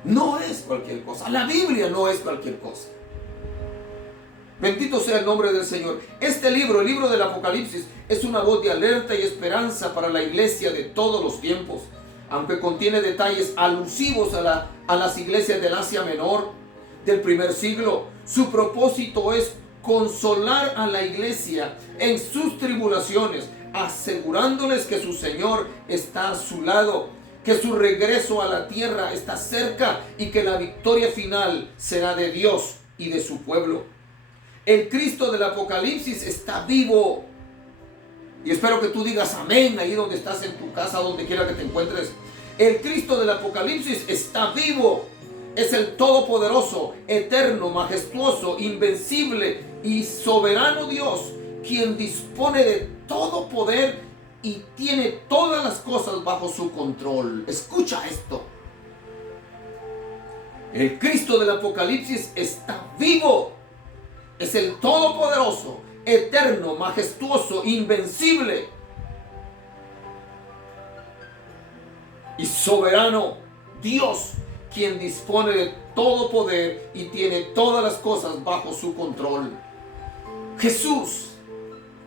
No es cualquier cosa. La Biblia no es cualquier cosa. Bendito sea el nombre del Señor. Este libro, el libro del Apocalipsis, es una voz de alerta y esperanza para la iglesia de todos los tiempos. Aunque contiene detalles alusivos a las iglesias del Asia Menor, del primer siglo, su propósito es consolar a la iglesia en sus tribulaciones, asegurándoles que su Señor está a su lado, que su regreso a la tierra está cerca y que la victoria final será de Dios y de su pueblo. El Cristo del Apocalipsis está vivo. Y espero que tú digas amén ahí donde estás, en tu casa, donde quiera que te encuentres. El Cristo del Apocalipsis está vivo. Es el todopoderoso, eterno, majestuoso, invencible y soberano Dios, quien dispone de todo poder y tiene todas las cosas bajo su control. Escucha esto. El Cristo del Apocalipsis está vivo. Es el todopoderoso, eterno, majestuoso, invencible y soberano Dios, quien dispone de todo poder y tiene todas las cosas bajo su control. Jesús,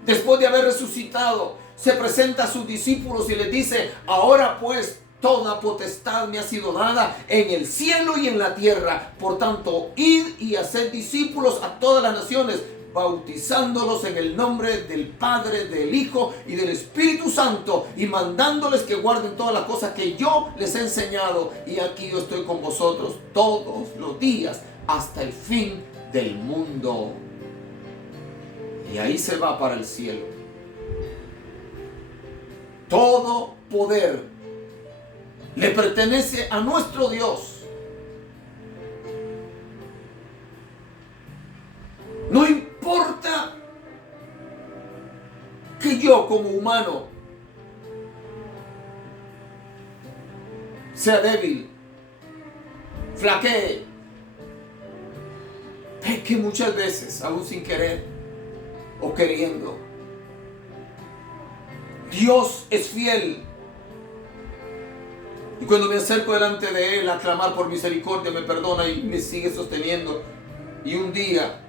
después de haber resucitado, se presenta a sus discípulos y les dice: ahora pues toda potestad me ha sido dada en el cielo y en la tierra. Por tanto, id y haced discípulos a todas las naciones, bautizándolos en el nombre del Padre, del Hijo y del Espíritu Santo, y mandándoles que guarden todas las cosas que yo les he enseñado. Y aquí yo estoy con vosotros todos los días hasta el fin del mundo. Y ahí se va para el cielo. Todo poder le pertenece a nuestro Dios. No importa que yo como humano sea débil, flaquee, peque muchas veces, aún sin querer o queriendo. Dios es fiel. Y cuando me acerco delante de Él a clamar por misericordia, me perdona y me sigue sosteniendo. Y un día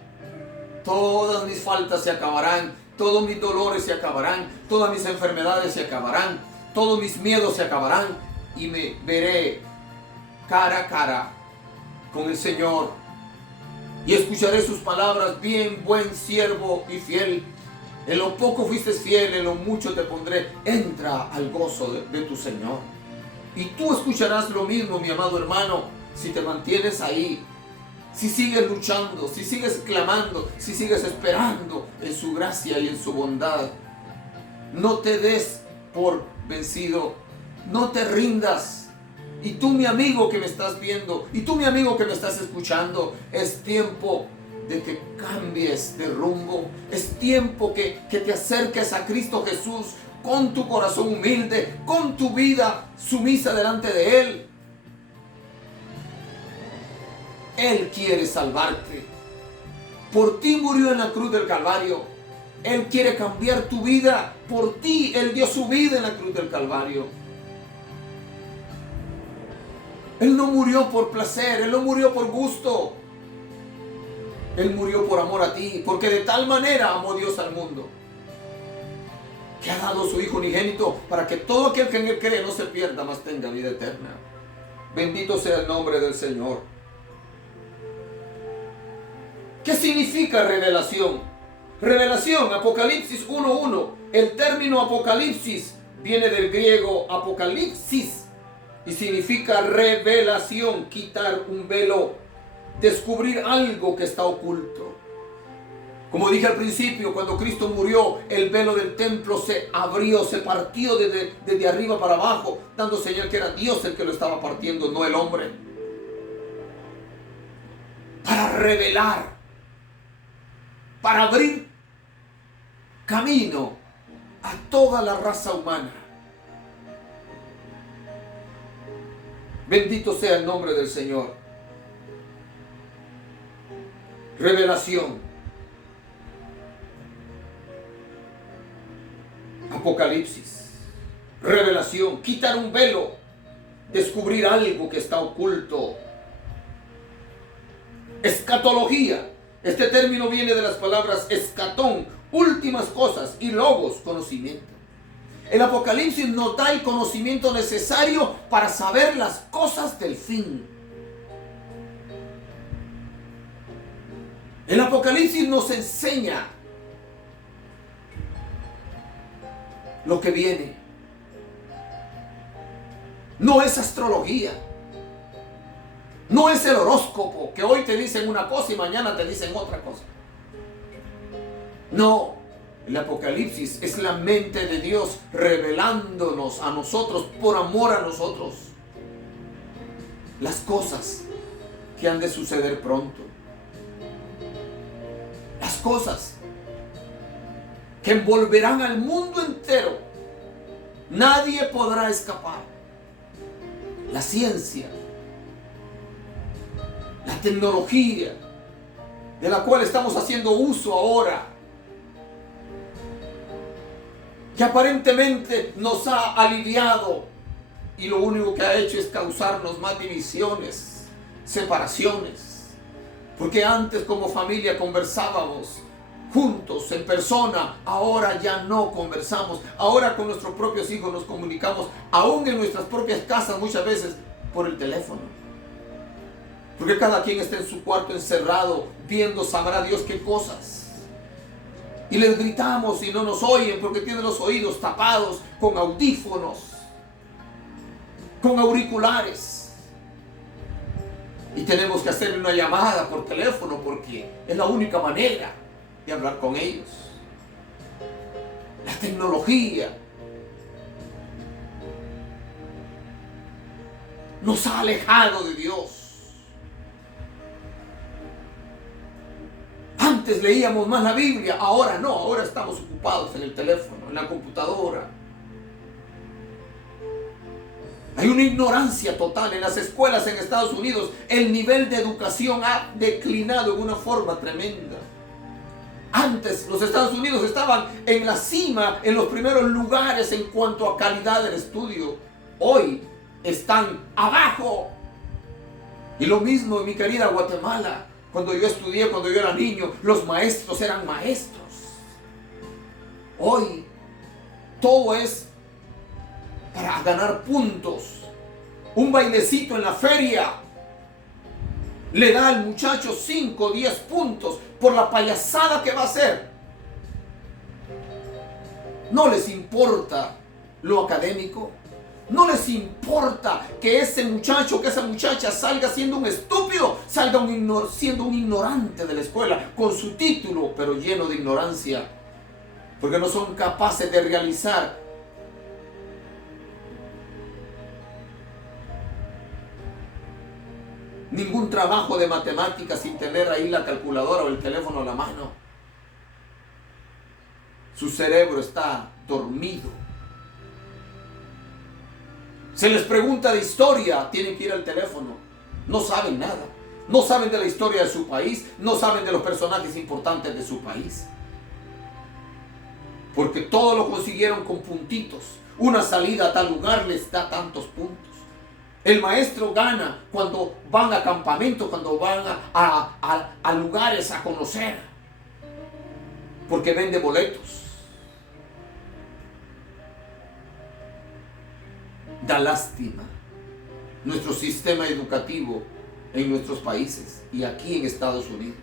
todas mis faltas se acabarán Todos mis dolores se acabarán, todas mis enfermedades se acabarán, todos mis miedos se acabarán y me veré cara a cara con el Señor. Y escucharé sus palabras: bien, buen siervo y fiel. En lo poco fuiste fiel, en lo mucho te pondré. Entra al gozo de tu Señor. Y tú escucharás lo mismo, mi amado hermano, si te mantienes ahí, si sigues luchando, si sigues clamando, si sigues esperando en su gracia y en su bondad. No te des por vencido, no te rindas. Y tú, mi amigo que me estás viendo, y tú, mi amigo que me estás escuchando, es tiempo de que cambies de rumbo. Es tiempo que te acerques a Cristo Jesús con tu corazón humilde, con tu vida sumisa delante de Él. Él quiere salvarte. Por ti murió en la cruz del Calvario. Él quiere cambiar tu vida. Por ti Él dio su vida en la cruz del Calvario. Él no murió por placer, Él no murió por gusto. Él murió por amor a ti, porque de tal manera amó Dios al mundo, que ha dado su Hijo unigénito, para que todo aquel que en Él cree no se pierda, mas tenga vida eterna. Bendito sea el nombre del Señor. ¿Qué significa revelación? Revelación, Apocalipsis 1:1. El término Apocalipsis viene del griego apocalipsis y significa revelación, quitar un velo, descubrir algo que está oculto. Como dije al principio, cuando Cristo murió, el velo del templo se abrió, se partió desde arriba para abajo, dando señal que era Dios el que lo estaba partiendo, no el hombre. Para revelar, para abrir camino a toda la raza humana. Bendito sea el nombre del Señor. Revelación. Apocalipsis. Revelación. Quitar un velo. Descubrir algo que está oculto. Escatología. Este término viene de las palabras escatón, últimas cosas, y logos, conocimiento. El Apocalipsis nos da el conocimiento necesario para saber las cosas del fin. El Apocalipsis nos enseña lo que viene. No es astrología. No es el horóscopo, que hoy te dicen una cosa y mañana te dicen otra cosa. No. El Apocalipsis es la mente de Dios revelándonos a nosotros, por amor a nosotros, las cosas que han de suceder pronto. Las cosas que envolverán al mundo entero. Nadie podrá escapar. La ciencia, la tecnología de la cual estamos haciendo uso ahora, que aparentemente nos ha aliviado, y lo único que ha hecho es causarnos más divisiones, separaciones. Porque antes como familia conversábamos juntos, en persona, ahora ya no conversamos. Ahora con nuestros propios hijos nos comunicamos, aún en nuestras propias casas, muchas veces por el teléfono. Porque cada quien está en su cuarto encerrado, viendo sabrá Dios qué cosas. Y les gritamos y no nos oyen porque tienen los oídos tapados con audífonos, con auriculares. Y tenemos que hacerle una llamada por teléfono porque es la única manera de hablar con ellos. La tecnología nos ha alejado de Dios. Antes leíamos más la Biblia, ahora no, ahora estamos ocupados en el teléfono, en la computadora. Hay una ignorancia total en las escuelas en Estados Unidos. El nivel de educación ha declinado en una forma tremenda. Antes los Estados Unidos estaban en la cima, en los primeros lugares en cuanto a calidad del estudio. Hoy están abajo. Y lo mismo en mi querida Guatemala. Cuando yo estudié, cuando yo era niño, los maestros eran maestros. Hoy todo es para ganar puntos. Un bailecito en la feria le da al muchacho 5 o 10 puntos por la payasada que va a hacer. No les importa lo académico. No les importa que ese muchacho, que esa muchacha salga siendo un estúpido, salga siendo un ignorante de la escuela, con su título, pero lleno de ignorancia, porque no son capaces de realizar ningún trabajo de matemáticas sin tener ahí la calculadora o el teléfono a la mano. Su cerebro está dormido. Se les pregunta de historia, tienen que ir al teléfono. No saben nada. No saben de la historia de su país. No saben de los personajes importantes de su país. Porque todo lo consiguieron con puntitos. Una salida a tal lugar les da tantos puntos. El maestro gana cuando van a campamentos, cuando van a lugares a conocer. Porque vende boletos. Da lástima nuestro sistema educativo en nuestros países y aquí en Estados Unidos.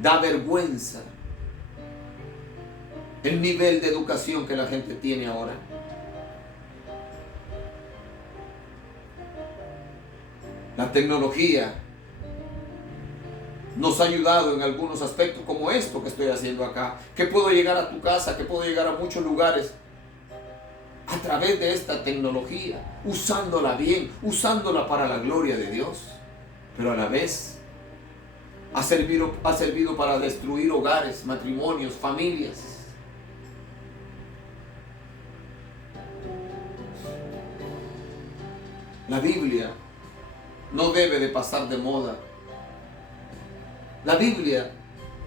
Da vergüenza el nivel de educación que la gente tiene ahora. La tecnología nos ha ayudado en algunos aspectos como esto que estoy haciendo acá, que puedo llegar a tu casa, que puedo llegar a muchos lugares a través de esta tecnología, usándola bien, usándola para la gloria de Dios, pero a la vez ha servido para destruir hogares, matrimonios, familias. La Biblia no debe de pasar de moda. La Biblia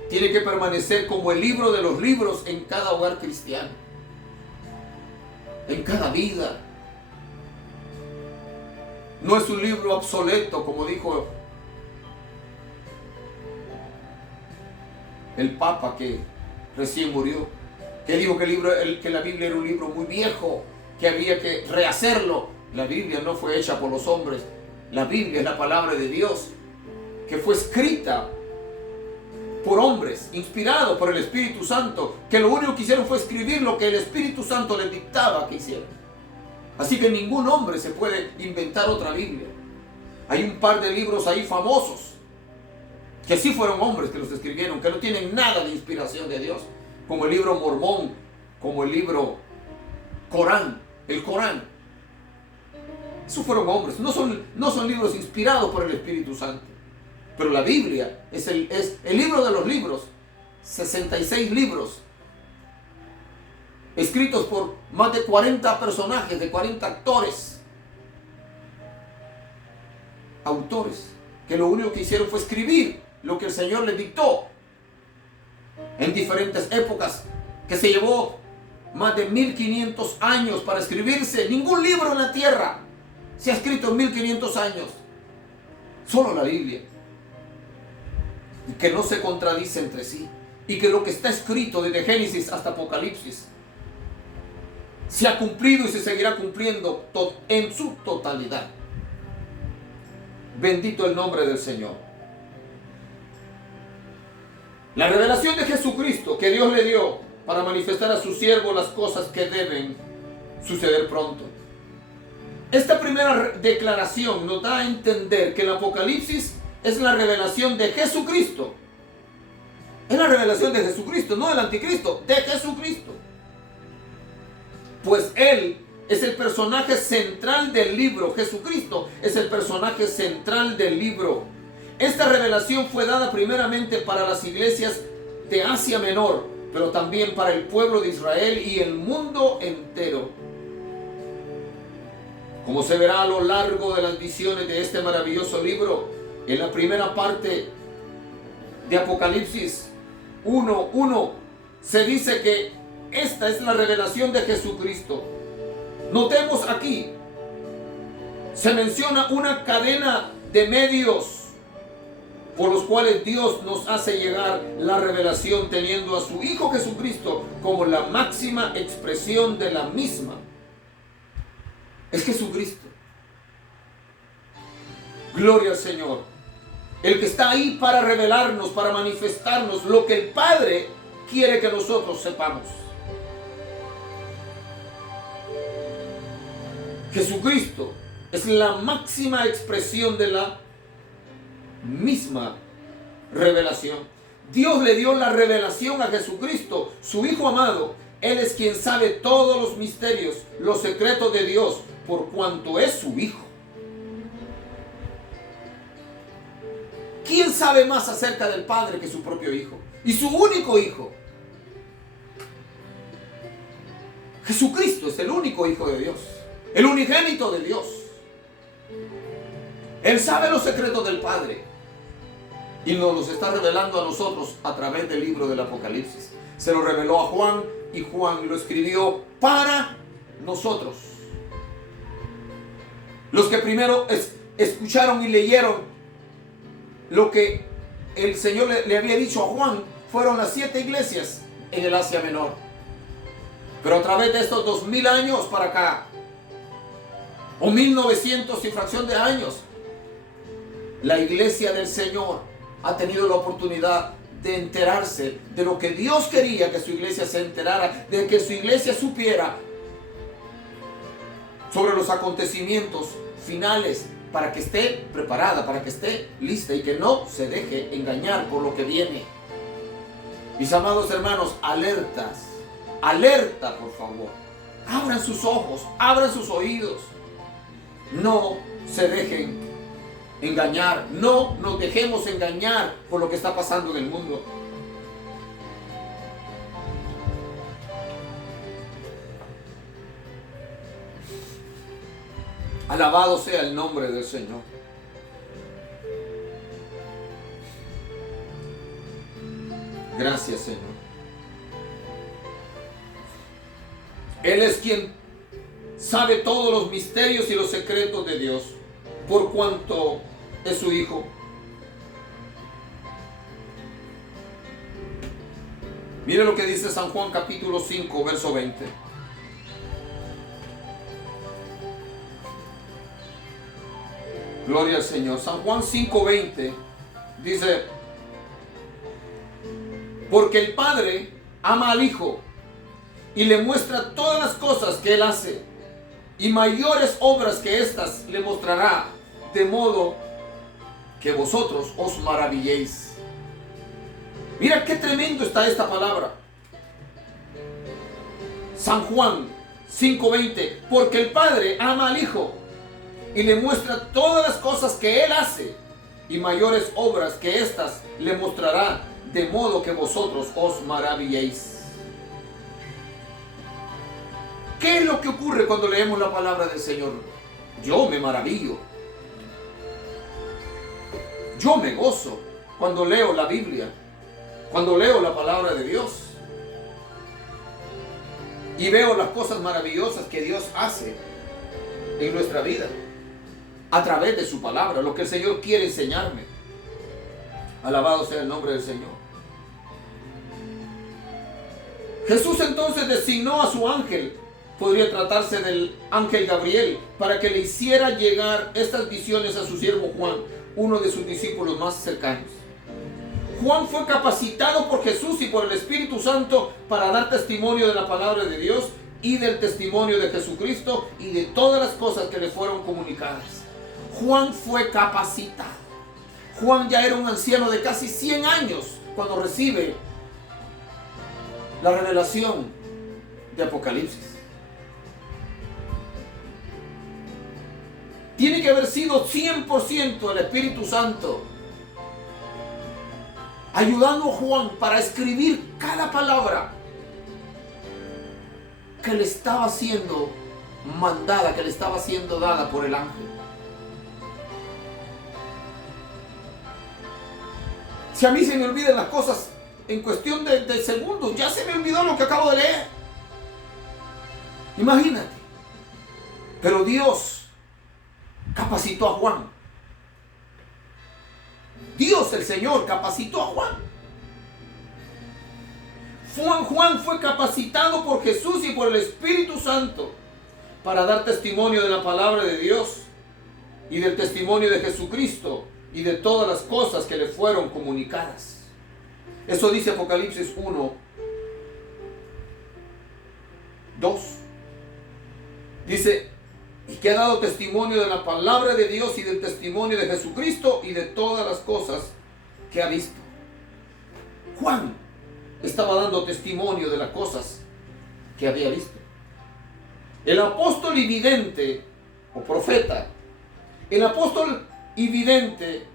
tiene que permanecer como el libro de los libros en cada hogar cristiano, en cada vida. No es un libro obsoleto, como dijo el Papa que recién murió, que dijo que la Biblia era un libro muy viejo, que había que rehacerlo. La Biblia no fue hecha por los hombres. La Biblia es la palabra de Dios, que fue escrita por hombres, inspirados por el Espíritu Santo, que lo único que hicieron fue escribir lo que el Espíritu Santo les dictaba que hicieran. Así que ningún hombre se puede inventar otra Biblia. Hay un par de libros ahí famosos, que sí fueron hombres que los escribieron, que no tienen nada de inspiración de Dios, como el libro Mormón, como el libro Corán, el Corán. Esos fueron hombres, no son libros inspirados por el Espíritu Santo. Pero la Biblia es el libro de los libros, 66 libros, escritos por más de 40 personajes, de 40 autores, que lo único que hicieron fue escribir lo que el Señor les dictó en diferentes épocas, que se llevó más de 1500 años para escribirse. Ningún libro en la tierra se ha escrito en 1500 años, solo la Biblia. Y que no se contradice entre sí, y que lo que está escrito desde Génesis hasta Apocalipsis se ha cumplido y se seguirá cumpliendo en su totalidad. Bendito el nombre del Señor. La revelación de Jesucristo que Dios le dio para manifestar a su siervo las cosas que deben suceder pronto. Esta primera declaración nos da a entender que el Apocalipsis es la revelación de Jesucristo. Es la revelación de Jesucristo, no del anticristo, de Jesucristo. Pues Él es el personaje central del libro. Jesucristo es el personaje central del libro. Esta revelación fue dada primeramente para las iglesias de Asia Menor, pero también para el pueblo de Israel y el mundo entero. Como se verá a lo largo de las visiones de este maravilloso libro, en la primera parte de Apocalipsis 1:1 se dice que esta es la revelación de Jesucristo. Notemos aquí, se menciona una cadena de medios por los cuales Dios nos hace llegar la revelación teniendo a su Hijo Jesucristo como la máxima expresión de la misma. Es Jesucristo. Gloria al Señor. El que está ahí para revelarnos, para manifestarnos lo que el Padre quiere que nosotros sepamos. Jesucristo es la máxima expresión de la misma revelación. Dios le dio la revelación a Jesucristo, su Hijo amado. Él es quien sabe todos los misterios, los secretos de Dios, por cuanto es su Hijo. ¿Quién sabe más acerca del Padre que su propio Hijo? Y su único Hijo. Jesucristo es el único Hijo de Dios, el unigénito de Dios. Él sabe los secretos del Padre y nos los está revelando a nosotros a través del libro del Apocalipsis. Se lo reveló a Juan y Juan lo escribió para nosotros. Los que primero escucharon y leyeron lo que el Señor le había dicho a Juan fueron las 7 iglesias en el Asia Menor. Pero a través de estos 2000 años para acá, o 1900 y fracción de años, la iglesia del Señor ha tenido la oportunidad de enterarse de lo que Dios quería que su iglesia se enterara, de que su iglesia supiera sobre los acontecimientos finales, para que esté preparada, para que esté lista y que no se deje engañar por lo que viene. Mis amados hermanos, alertas, alerta por favor. Abran sus ojos, abran sus oídos. No se dejen engañar, no nos dejemos engañar por lo que está pasando en el mundo. Alabado sea el nombre del Señor. Gracias, Señor. Él es quien sabe todos los misterios y los secretos de Dios, por cuanto es su Hijo. Mire lo que dice San Juan capítulo 5, verso 20. Gloria al Señor. San Juan 5:20 dice: porque el Padre ama al Hijo y le muestra todas las cosas que Él hace, y mayores obras que estas le mostrará, de modo que vosotros os maravilléis. Mira qué tremendo está esta palabra. San Juan 5:20, porque el Padre ama al Hijo y le muestra todas las cosas que Él hace, y mayores obras que estas le mostrará, de modo que vosotros os maravilléis. ¿Qué es lo que ocurre cuando leemos la palabra del Señor? Yo me maravillo. Yo me gozo cuando leo la Biblia, cuando leo la palabra de Dios y veo las cosas maravillosas que Dios hace en nuestra vida a través de su palabra, lo que el Señor quiere enseñarme. Alabado sea el nombre del Señor. Jesús entonces designó a su ángel, podría tratarse del ángel Gabriel, para que le hiciera llegar estas visiones a su siervo Juan, uno de sus discípulos más cercanos. Juan fue capacitado por Jesús y por el Espíritu Santo para dar testimonio de la palabra de Dios y del testimonio de Jesucristo y de todas las cosas que le fueron comunicadas. Juan fue capacitado. Juan ya era un anciano de casi 100 años cuando recibe la revelación de Apocalipsis. Tiene que haber sido 100% el Espíritu Santo ayudando a Juan para escribir cada palabra que le estaba siendo mandada, que le estaba siendo dada por el ángel. Si a mí se me olvidan las cosas en cuestión de segundos, ya se me olvidó lo que acabo de leer. Imagínate. Pero Dios capacitó a Juan. Dios el Señor capacitó a Juan. Juan fue capacitado por Jesús y por el Espíritu Santo para dar testimonio de la palabra de Dios y del testimonio de Jesucristo y de todas las cosas que le fueron comunicadas. Eso dice Apocalipsis 1, 2. Dice, y que ha dado testimonio de la palabra de Dios y del testimonio de Jesucristo y de todas las cosas que ha visto. Juan estaba dando testimonio de las cosas que había visto. El apóstol y vidente, o profeta, el apóstol y vidente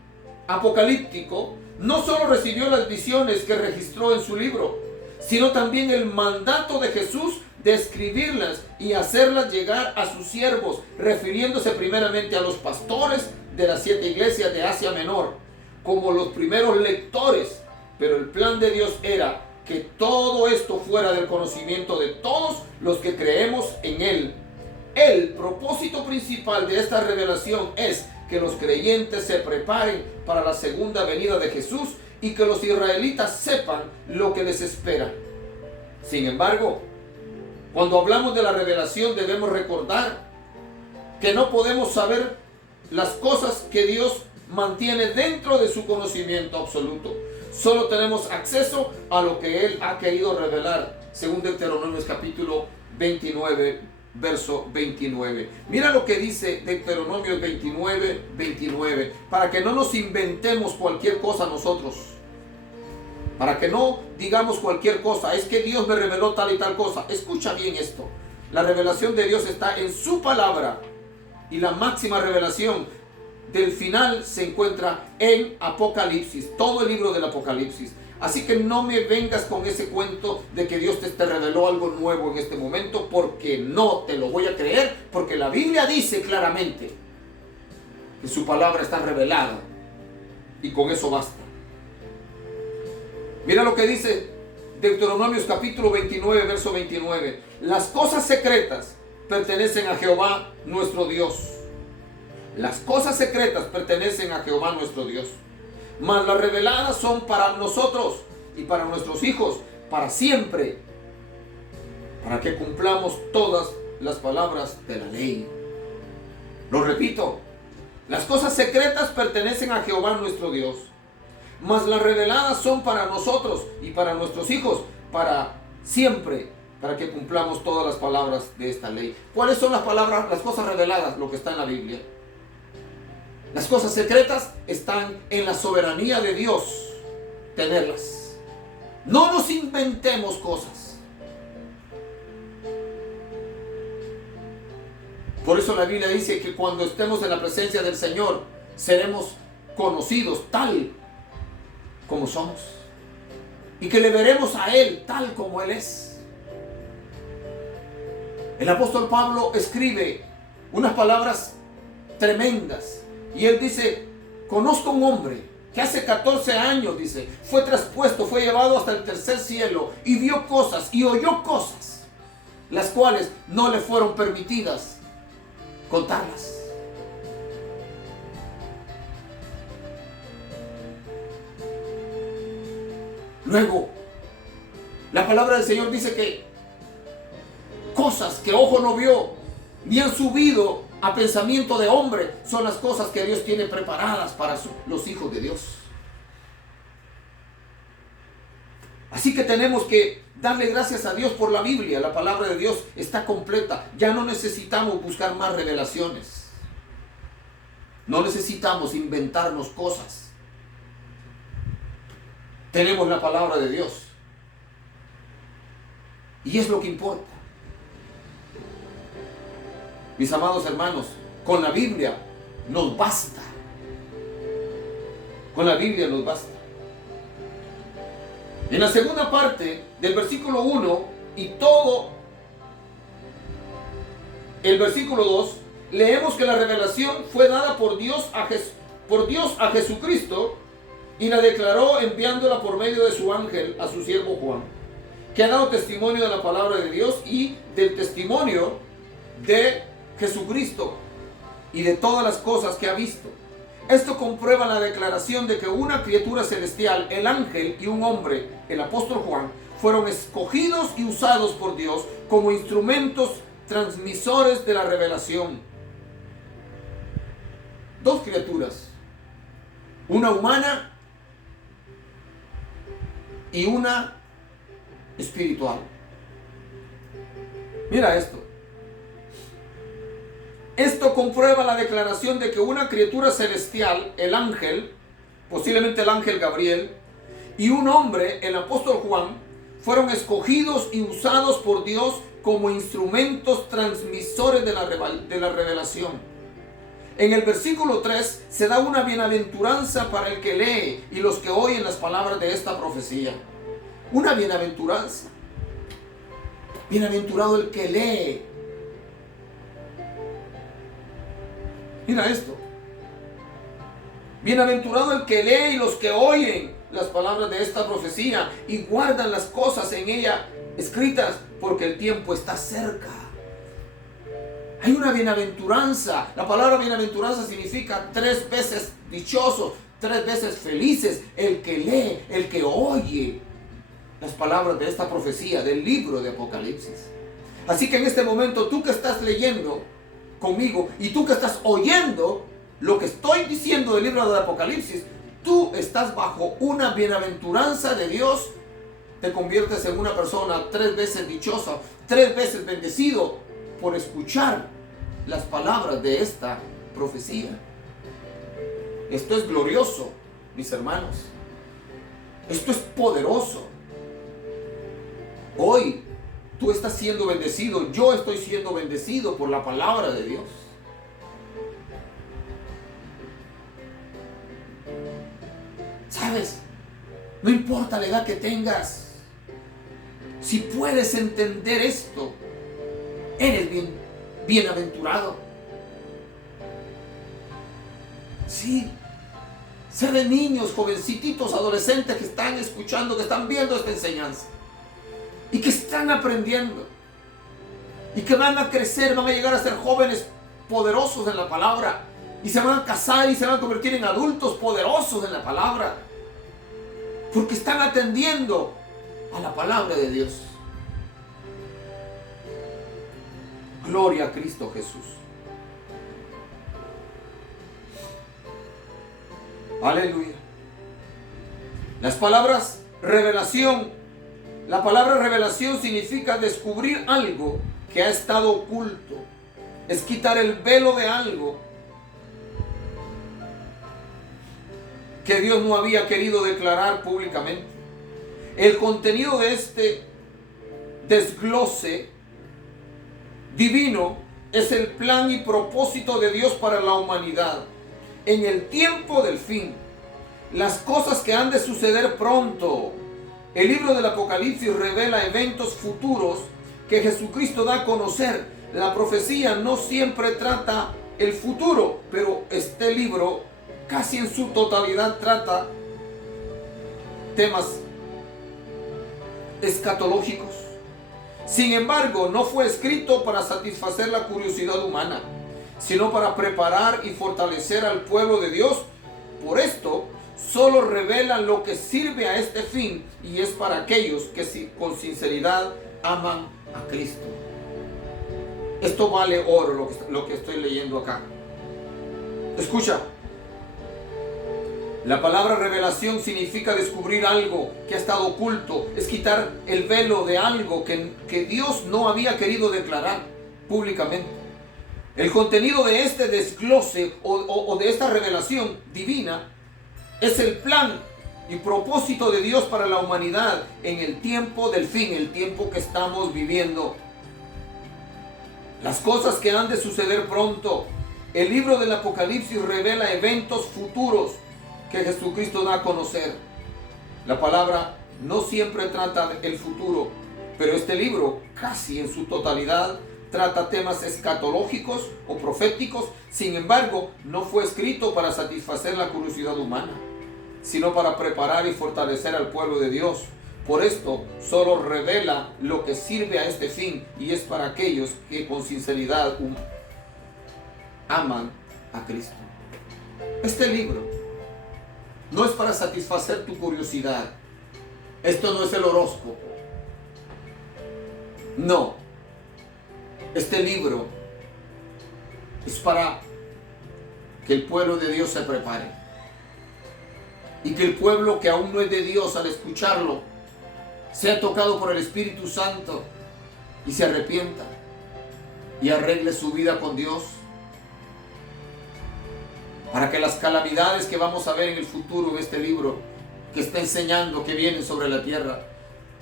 apocalíptico, no solo recibió las visiones que registró en su libro, sino también el mandato de Jesús de escribirlas y hacerlas llegar a sus siervos, refiriéndose primeramente a los pastores de las 7 iglesias de Asia Menor, como los primeros lectores. Pero el plan de Dios era que todo esto fuera del conocimiento de todos los que creemos en Él. El propósito principal de esta revelación es que los creyentes se preparen para la segunda venida de Jesús y que los israelitas sepan lo que les espera. Sin embargo, cuando hablamos de la revelación debemos recordar que no podemos saber las cosas que Dios mantiene dentro de su conocimiento absoluto. Solo tenemos acceso a lo que Él ha querido revelar, según Deuteronomio capítulo 29, verso 29. Mira lo que dice Deuteronomio 29, 29, para que no nos inventemos cualquier cosa nosotros. Para que no digamos cualquier cosa, es que Dios me reveló tal y tal cosa. Escucha bien esto. La revelación de Dios está en su palabra. Y la máxima revelación del final se encuentra en Apocalipsis. Todo el libro del Apocalipsis. Así que no me vengas con ese cuento de que Dios te reveló algo nuevo en este momento, porque no te lo voy a creer, porque la Biblia dice claramente que su palabra está revelada. Y con eso basta. Mira lo que dice Deuteronomio capítulo 29, verso 29. Las cosas secretas pertenecen a Jehová nuestro Dios. Las cosas secretas pertenecen a Jehová nuestro Dios. Mas las reveladas son para nosotros y para nuestros hijos, para siempre, para que cumplamos todas las palabras de la ley. Lo repito, las cosas secretas pertenecen a Jehová nuestro Dios. Mas las reveladas son para nosotros y para nuestros hijos, para siempre, para que cumplamos todas las palabras de esta ley. ¿Cuáles son las palabras, las cosas reveladas? Lo que está en la Biblia. Las cosas secretas están en la soberanía de Dios, tenerlas. No nos inventemos cosas. Por eso la Biblia dice que cuando estemos en la presencia del Señor, seremos conocidos tal como somos, y que le veremos a Él tal como Él es. El apóstol Pablo escribe unas palabras tremendas, y él dice: conozco un hombre que hace 14 años, dice, fue traspuesto, fue llevado hasta el tercer cielo, y vio cosas y oyó cosas, las cuales no le fueron permitidas contarlas. Luego, la palabra del Señor dice que cosas que ojo no vio, ni han subido a pensamiento de hombre, son las cosas que Dios tiene preparadas para los hijos de Dios. Así que tenemos que darle gracias a Dios por la Biblia. La palabra de Dios está completa. Ya no necesitamos buscar más revelaciones. No necesitamos inventarnos cosas. Tenemos la palabra de Dios. Y es lo que importa. Mis amados hermanos, con la Biblia nos basta. Con la Biblia nos basta. En la segunda parte del versículo 1 y todo el versículo 2, leemos que la revelación fue dada por Dios a Jesucristo, y la declaró enviándola por medio de su ángel a su siervo Juan, que ha dado testimonio de la palabra de Dios y del testimonio de Jesucristo y de todas las cosas que ha visto. Esto comprueba la declaración de que una criatura celestial, el ángel, y un hombre, el apóstol Juan, fueron escogidos y usados por Dios como instrumentos transmisores de la revelación. Dos criaturas, una humana y una espiritual. Mira esto. Esto comprueba la declaración de que una criatura celestial, el ángel, posiblemente el ángel Gabriel, y un hombre, el apóstol Juan, fueron escogidos y usados por Dios como instrumentos transmisores de la revelación. En el versículo 3 se da una bienaventuranza para el que lee y los que oyen las palabras de esta profecía. Una bienaventuranza. Bienaventurado el que lee. Mira esto. Bienaventurado el que lee y los que oyen las palabras de esta profecía y guardan las cosas en ella escritas, porque el tiempo está cerca. Hay una bienaventuranza. La palabra bienaventuranza significa 3 veces dichosos, 3 veces felices. El que lee, el que oye las palabras de esta profecía del libro de Apocalipsis. Así que en este momento, tú que estás leyendo conmigo y tú que estás oyendo lo que estoy diciendo del libro de Apocalipsis, tú estás bajo una bienaventuranza de Dios. Te conviertes en una persona 3 veces dichosa, 3 veces bendecido por escuchar las palabras de esta profecía. Esto es glorioso, mis hermanos. Esto es poderoso. Hoy tú estás siendo bendecido, yo estoy siendo bendecido por la palabra de Dios. ¿Sabes? No importa la edad que tengas, si puedes entender esto, eres bienaventurado. Sí, sé de niños, jovencitos, adolescentes que están escuchando, que están viendo esta enseñanza y que están aprendiendo y que van a crecer, van a llegar a ser jóvenes poderosos en la palabra y se van a casar y se van a convertir en adultos poderosos en la palabra, porque están atendiendo a la palabra de Dios. Gloria a Cristo Jesús. Aleluya. Las palabras revelación. La palabra revelación significa descubrir algo que ha estado oculto. Es quitar el velo de algo que Dios no había querido declarar públicamente. El contenido de este desglose divino es el plan y propósito de Dios para la humanidad en el tiempo del fin. Las cosas que han de suceder pronto. El libro del Apocalipsis revela eventos futuros que Jesucristo da a conocer. La profecía no siempre trata el futuro, pero este libro casi en su totalidad trata temas escatológicos. Sin embargo, no fue escrito para satisfacer la curiosidad humana, sino para preparar y fortalecer al pueblo de Dios. Por esto, solo revela lo que sirve a este fin, y es para aquellos que con sinceridad aman a Cristo. Esto vale oro, lo que estoy leyendo acá. Escucha. La palabra revelación significa descubrir algo que ha estado oculto. Es quitar el velo de algo que Dios no había querido declarar públicamente. El contenido de este desglose o de esta revelación divina es el plan y propósito de Dios para la humanidad en el tiempo del fin, el tiempo que estamos viviendo. Las cosas que han de suceder pronto. El libro del Apocalipsis revela eventos futuros que Jesucristo da a conocer. La palabra no siempre trata el futuro, pero este libro casi en su totalidad trata temas escatológicos o proféticos. Sin embargo, no fue escrito para satisfacer la curiosidad humana, sino para preparar y fortalecer al pueblo de Dios. Por esto, solo revela lo que sirve a este fin, y es para aquellos que con sinceridad aman a Cristo. Este libro no es para satisfacer tu curiosidad. Esto no es el horóscopo. No. Este libro es para que el pueblo de Dios se prepare. Y que el pueblo que aún no es de Dios, al escucharlo, sea tocado por el Espíritu Santo y se arrepienta y arregle su vida con Dios. Para que las calamidades que vamos a ver en el futuro en este libro, que está enseñando que vienen sobre la tierra,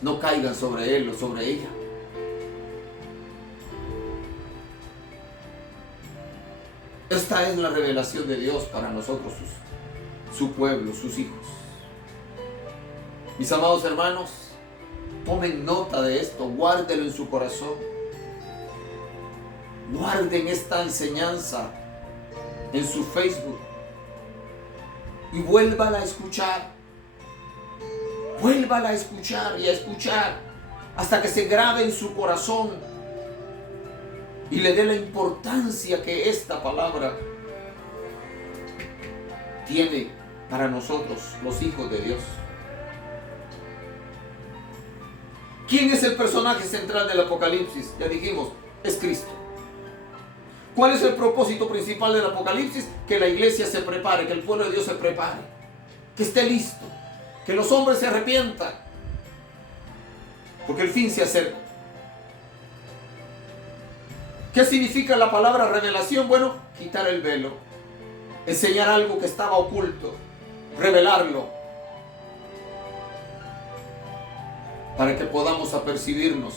no caigan sobre él o sobre ella. Esta es la revelación de Dios para nosotros, su pueblo, sus hijos. Mis amados hermanos, tomen nota de esto, guárdenlo en su corazón. Guarden esta enseñanza en su Facebook y vuélvala a escuchar. Vuélvala a escuchar y a escuchar hasta que se grabe en su corazón y le dé la importancia que esta palabra tiene para nosotros, los hijos de Dios. ¿Quién es el personaje central del Apocalipsis? Ya dijimos, es Cristo. ¿Cuál es el propósito principal del Apocalipsis? Que la iglesia se prepare, que el pueblo de Dios se prepare, que esté listo, que los hombres se arrepientan, porque el fin se acerca. ¿Qué significa la palabra revelación? Bueno, quitar el velo, enseñar algo que estaba oculto, revelarlo, para que podamos apercibirnos,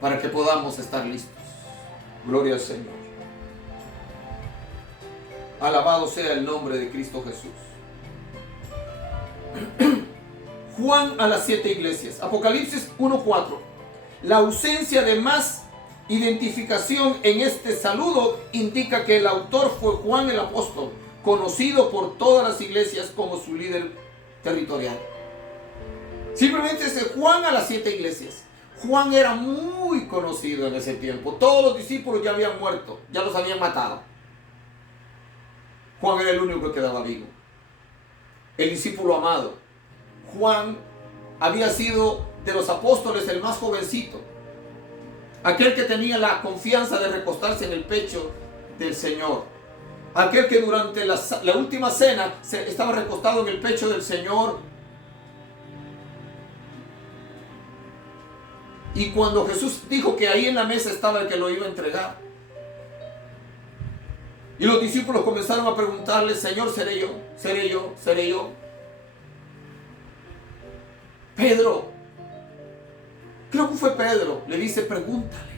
para que podamos estar listos. Gloria al Señor. Alabado sea el nombre de Cristo Jesús. Juan a las 7 iglesias. Apocalipsis 1:4. La ausencia de más identificación en este saludo indica que el autor fue Juan el apóstol, conocido por todas las iglesias como su líder territorial. Simplemente es Juan a las 7 iglesias. Juan era muy conocido en ese tiempo. Todos los discípulos ya habían muerto, ya los habían matado. Juan era el único que quedaba vivo. El discípulo amado. Juan había sido de los apóstoles el más jovencito. Aquel que tenía la confianza de recostarse en el pecho del Señor. Aquel que durante la última cena estaba recostado en el pecho del Señor. Y cuando Jesús dijo que ahí en la mesa estaba el que lo iba a entregar. Y los discípulos comenzaron a preguntarle, Señor, ¿seré yo? ¿Seré yo? ¿Seré yo? Pedro, creo que fue Pedro, le dice, pregúntale.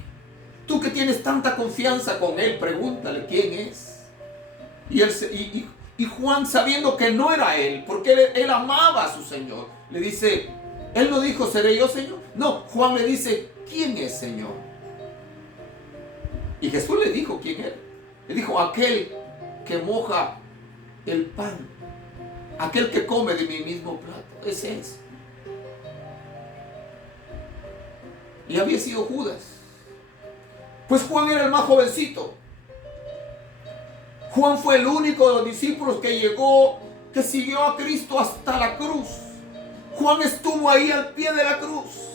Tú que tienes tanta confianza con él, pregúntale quién es. Y Juan, sabiendo que no era él, porque él amaba a su Señor, le dice, él no dijo, ¿seré yo, Señor? No, Juan le dice, ¿quién es, Señor? Y Jesús le dijo quién era. Le dijo, aquel que moja el pan, aquel que come de mi mismo plato, ese es. Y había sido Judas. Pues Juan era el más jovencito. Juan fue el único de los discípulos que llegó, que siguió a Cristo hasta la cruz. Juan estuvo ahí al pie de la cruz.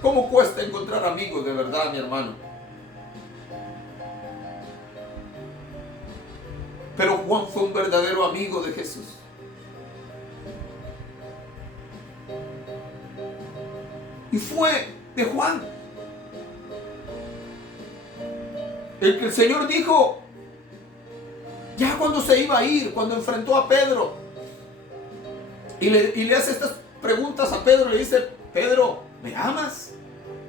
¿Cómo cuesta encontrar amigos de verdad, mi hermano? Pero Juan fue un verdadero amigo de Jesús. Y fue de Juan el que el Señor dijo, ya cuando se iba a ir, cuando enfrentó a Pedro, y le hace estas preguntas a Pedro, le dice, Pedro, ¿me amas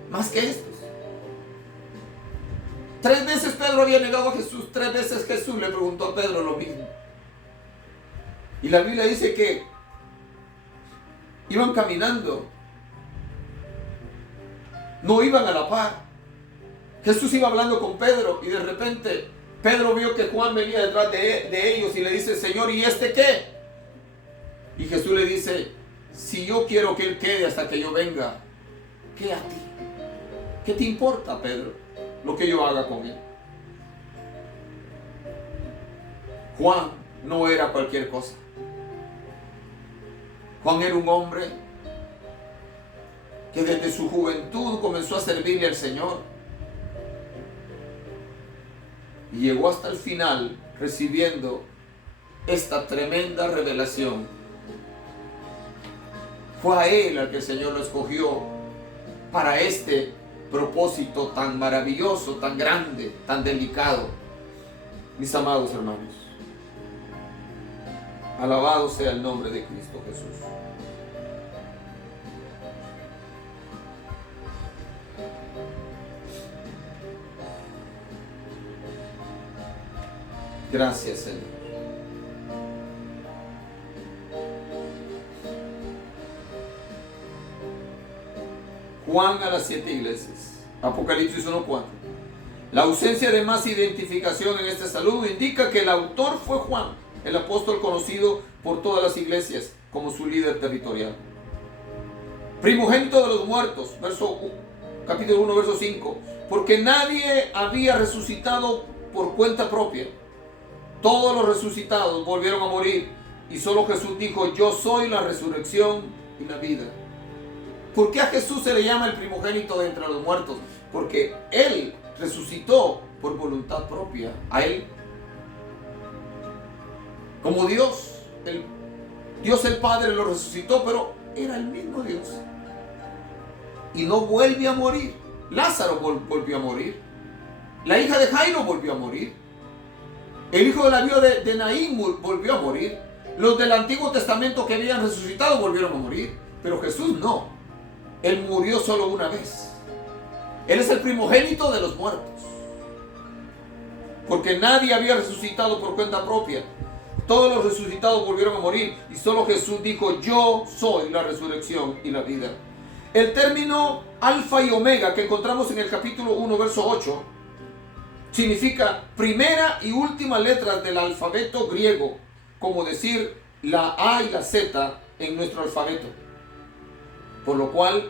más que estos? 3 veces Pedro había negado a Jesús, 3 veces Jesús le preguntó a Pedro lo mismo. Y la Biblia dice que iban caminando, no iban a la par. Jesús iba hablando con Pedro y de repente Pedro vio que Juan venía detrás de ellos y le dice, Señor, ¿y este qué? Y Jesús le dice, si yo quiero que él quede hasta que yo venga, ¿qué a ti? ¿Qué te importa, Pedro, lo que yo haga con él? Juan no era cualquier cosa. Juan era un hombre que desde su juventud comenzó a servirle al Señor y llegó hasta el final recibiendo esta tremenda revelación. Fue a él al que el Señor lo escogió para este propósito tan maravilloso, tan grande, tan delicado. Mis amados hermanos, alabado sea el nombre de Cristo Jesús. Gracias, Señor. Juan a las 7 iglesias. Apocalipsis 1:4. La ausencia de más identificación en este saludo indica que el autor fue Juan, el apóstol conocido por todas las iglesias como su líder territorial. Primogénito de los muertos, capítulo 1, verso 5. Porque nadie había resucitado por cuenta propia. Todos los resucitados volvieron a morir y solo Jesús dijo: yo soy la resurrección y la vida. ¿Por qué a Jesús se le llama el primogénito de entre los muertos? Porque Él resucitó por voluntad propia. A Él, como Dios, Dios el Padre lo resucitó, pero era el mismo Dios. Y no vuelve a morir. Lázaro volvió a morir. La hija de Jairo volvió a morir. El hijo de la viuda de Naín volvió a morir. Los del Antiguo Testamento que habían resucitado volvieron a morir. Pero Jesús no. Él murió solo una vez. Él es el primogénito de los muertos. Porque nadie había resucitado por cuenta propia. Todos los resucitados volvieron a morir. Y solo Jesús dijo: yo soy la resurrección y la vida. El término alfa y omega que encontramos en el capítulo 1, verso 8, significa primera y última letra del alfabeto griego, como decir la A y la Z en nuestro alfabeto, por lo cual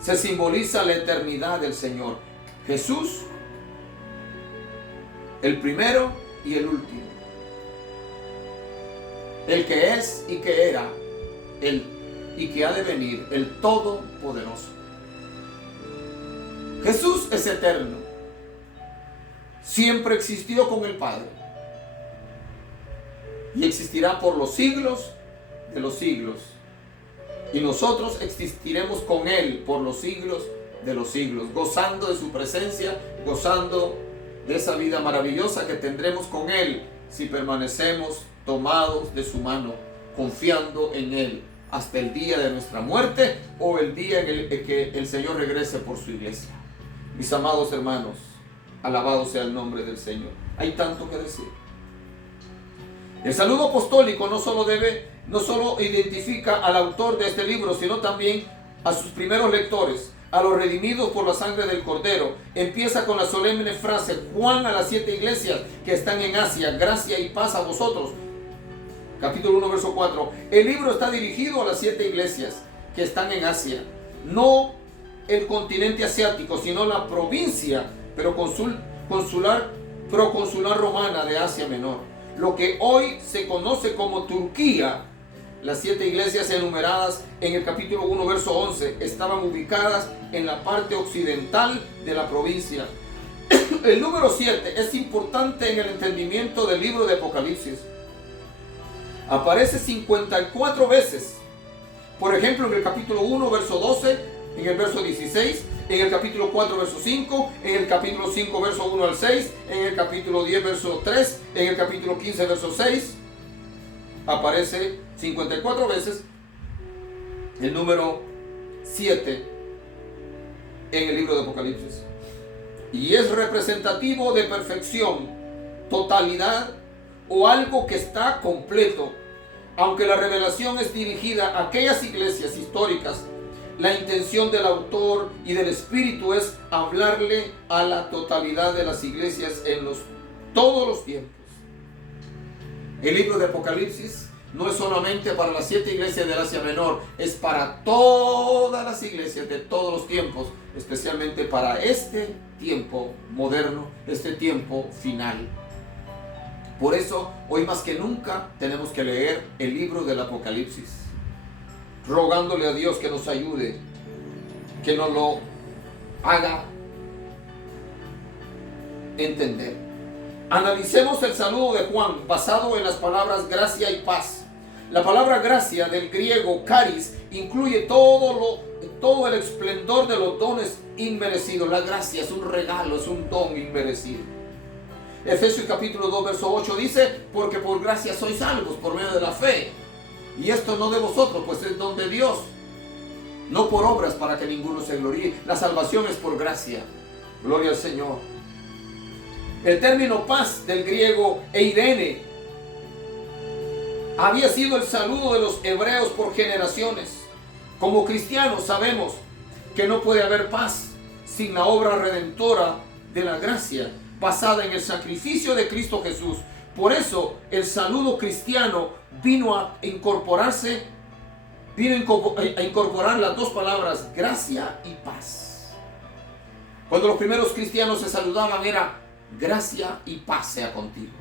se simboliza la eternidad del Señor. Jesús, el primero y el último, el que es y que era, y que ha de venir, el Todopoderoso. Jesús es eterno. Siempre existió con el Padre y existirá por los siglos de los siglos, y nosotros existiremos con Él por los siglos de los siglos, gozando de su presencia, gozando de esa vida maravillosa que tendremos con Él si permanecemos tomados de su mano, confiando en Él hasta el día de nuestra muerte o el día en el que el Señor regrese por su iglesia. Mis amados hermanos, alabado sea el nombre del Señor. Hay tanto que decir. El saludo apostólico no solo identifica al autor de este libro, sino también a sus primeros lectores, a los redimidos por la sangre del Cordero. Empieza con la solemne frase: Juan a las 7 iglesias que están en Asia, gracia y paz a vosotros. Capítulo 1, verso 4. El libro está dirigido a las 7 iglesias que están en Asia, no el continente asiático, sino la provincia proconsular romana de Asia Menor, lo que hoy se conoce como Turquía. Las 7 iglesias enumeradas en el capítulo 1, verso 11, estaban ubicadas en la parte occidental de la provincia. El número 7 es importante en el entendimiento del libro de Apocalipsis. Aparece 54 veces. Por ejemplo, en el capítulo 1, verso 12, en el verso 16, en el capítulo 4, verso 5, en el capítulo 5, verso 1 al 6, en el capítulo 10, verso 3, en el capítulo 15, verso 6. Aparece 54 veces el número 7 en el libro de Apocalipsis. Y es representativo de perfección, totalidad o algo que está completo. Aunque la revelación es dirigida a aquellas iglesias históricas, la intención del autor y del Espíritu es hablarle a la totalidad de las iglesias en todos los tiempos. El libro de Apocalipsis no es solamente para las 7 iglesias del Asia Menor, es para todas las iglesias de todos los tiempos, especialmente para este tiempo moderno, este tiempo final. Por eso, hoy más que nunca, tenemos que leer el libro del Apocalipsis, rogándole a Dios que nos ayude, que nos lo haga entender. Analicemos el saludo de Juan basado en las palabras gracia y paz. La palabra gracia del griego charis incluye todo el esplendor de los dones inmerecidos. La gracia es un regalo, es un don inmerecido. Efesios capítulo 2 verso 8 dice: porque por gracia sois salvos por medio de la fe, y esto no de vosotros, pues es don de Dios, no por obras para que ninguno se gloríe. La salvación es por gracia. Gloria al Señor. El término paz del griego eirene había sido el saludo de los hebreos por generaciones. Como cristianos sabemos que no puede haber paz sin la obra redentora de la gracia basada en el sacrificio de Cristo Jesús. Por eso el saludo cristiano vino a incorporar las dos palabras gracia y paz. Cuando los primeros cristianos se saludaban era gracia y paz sea contigo.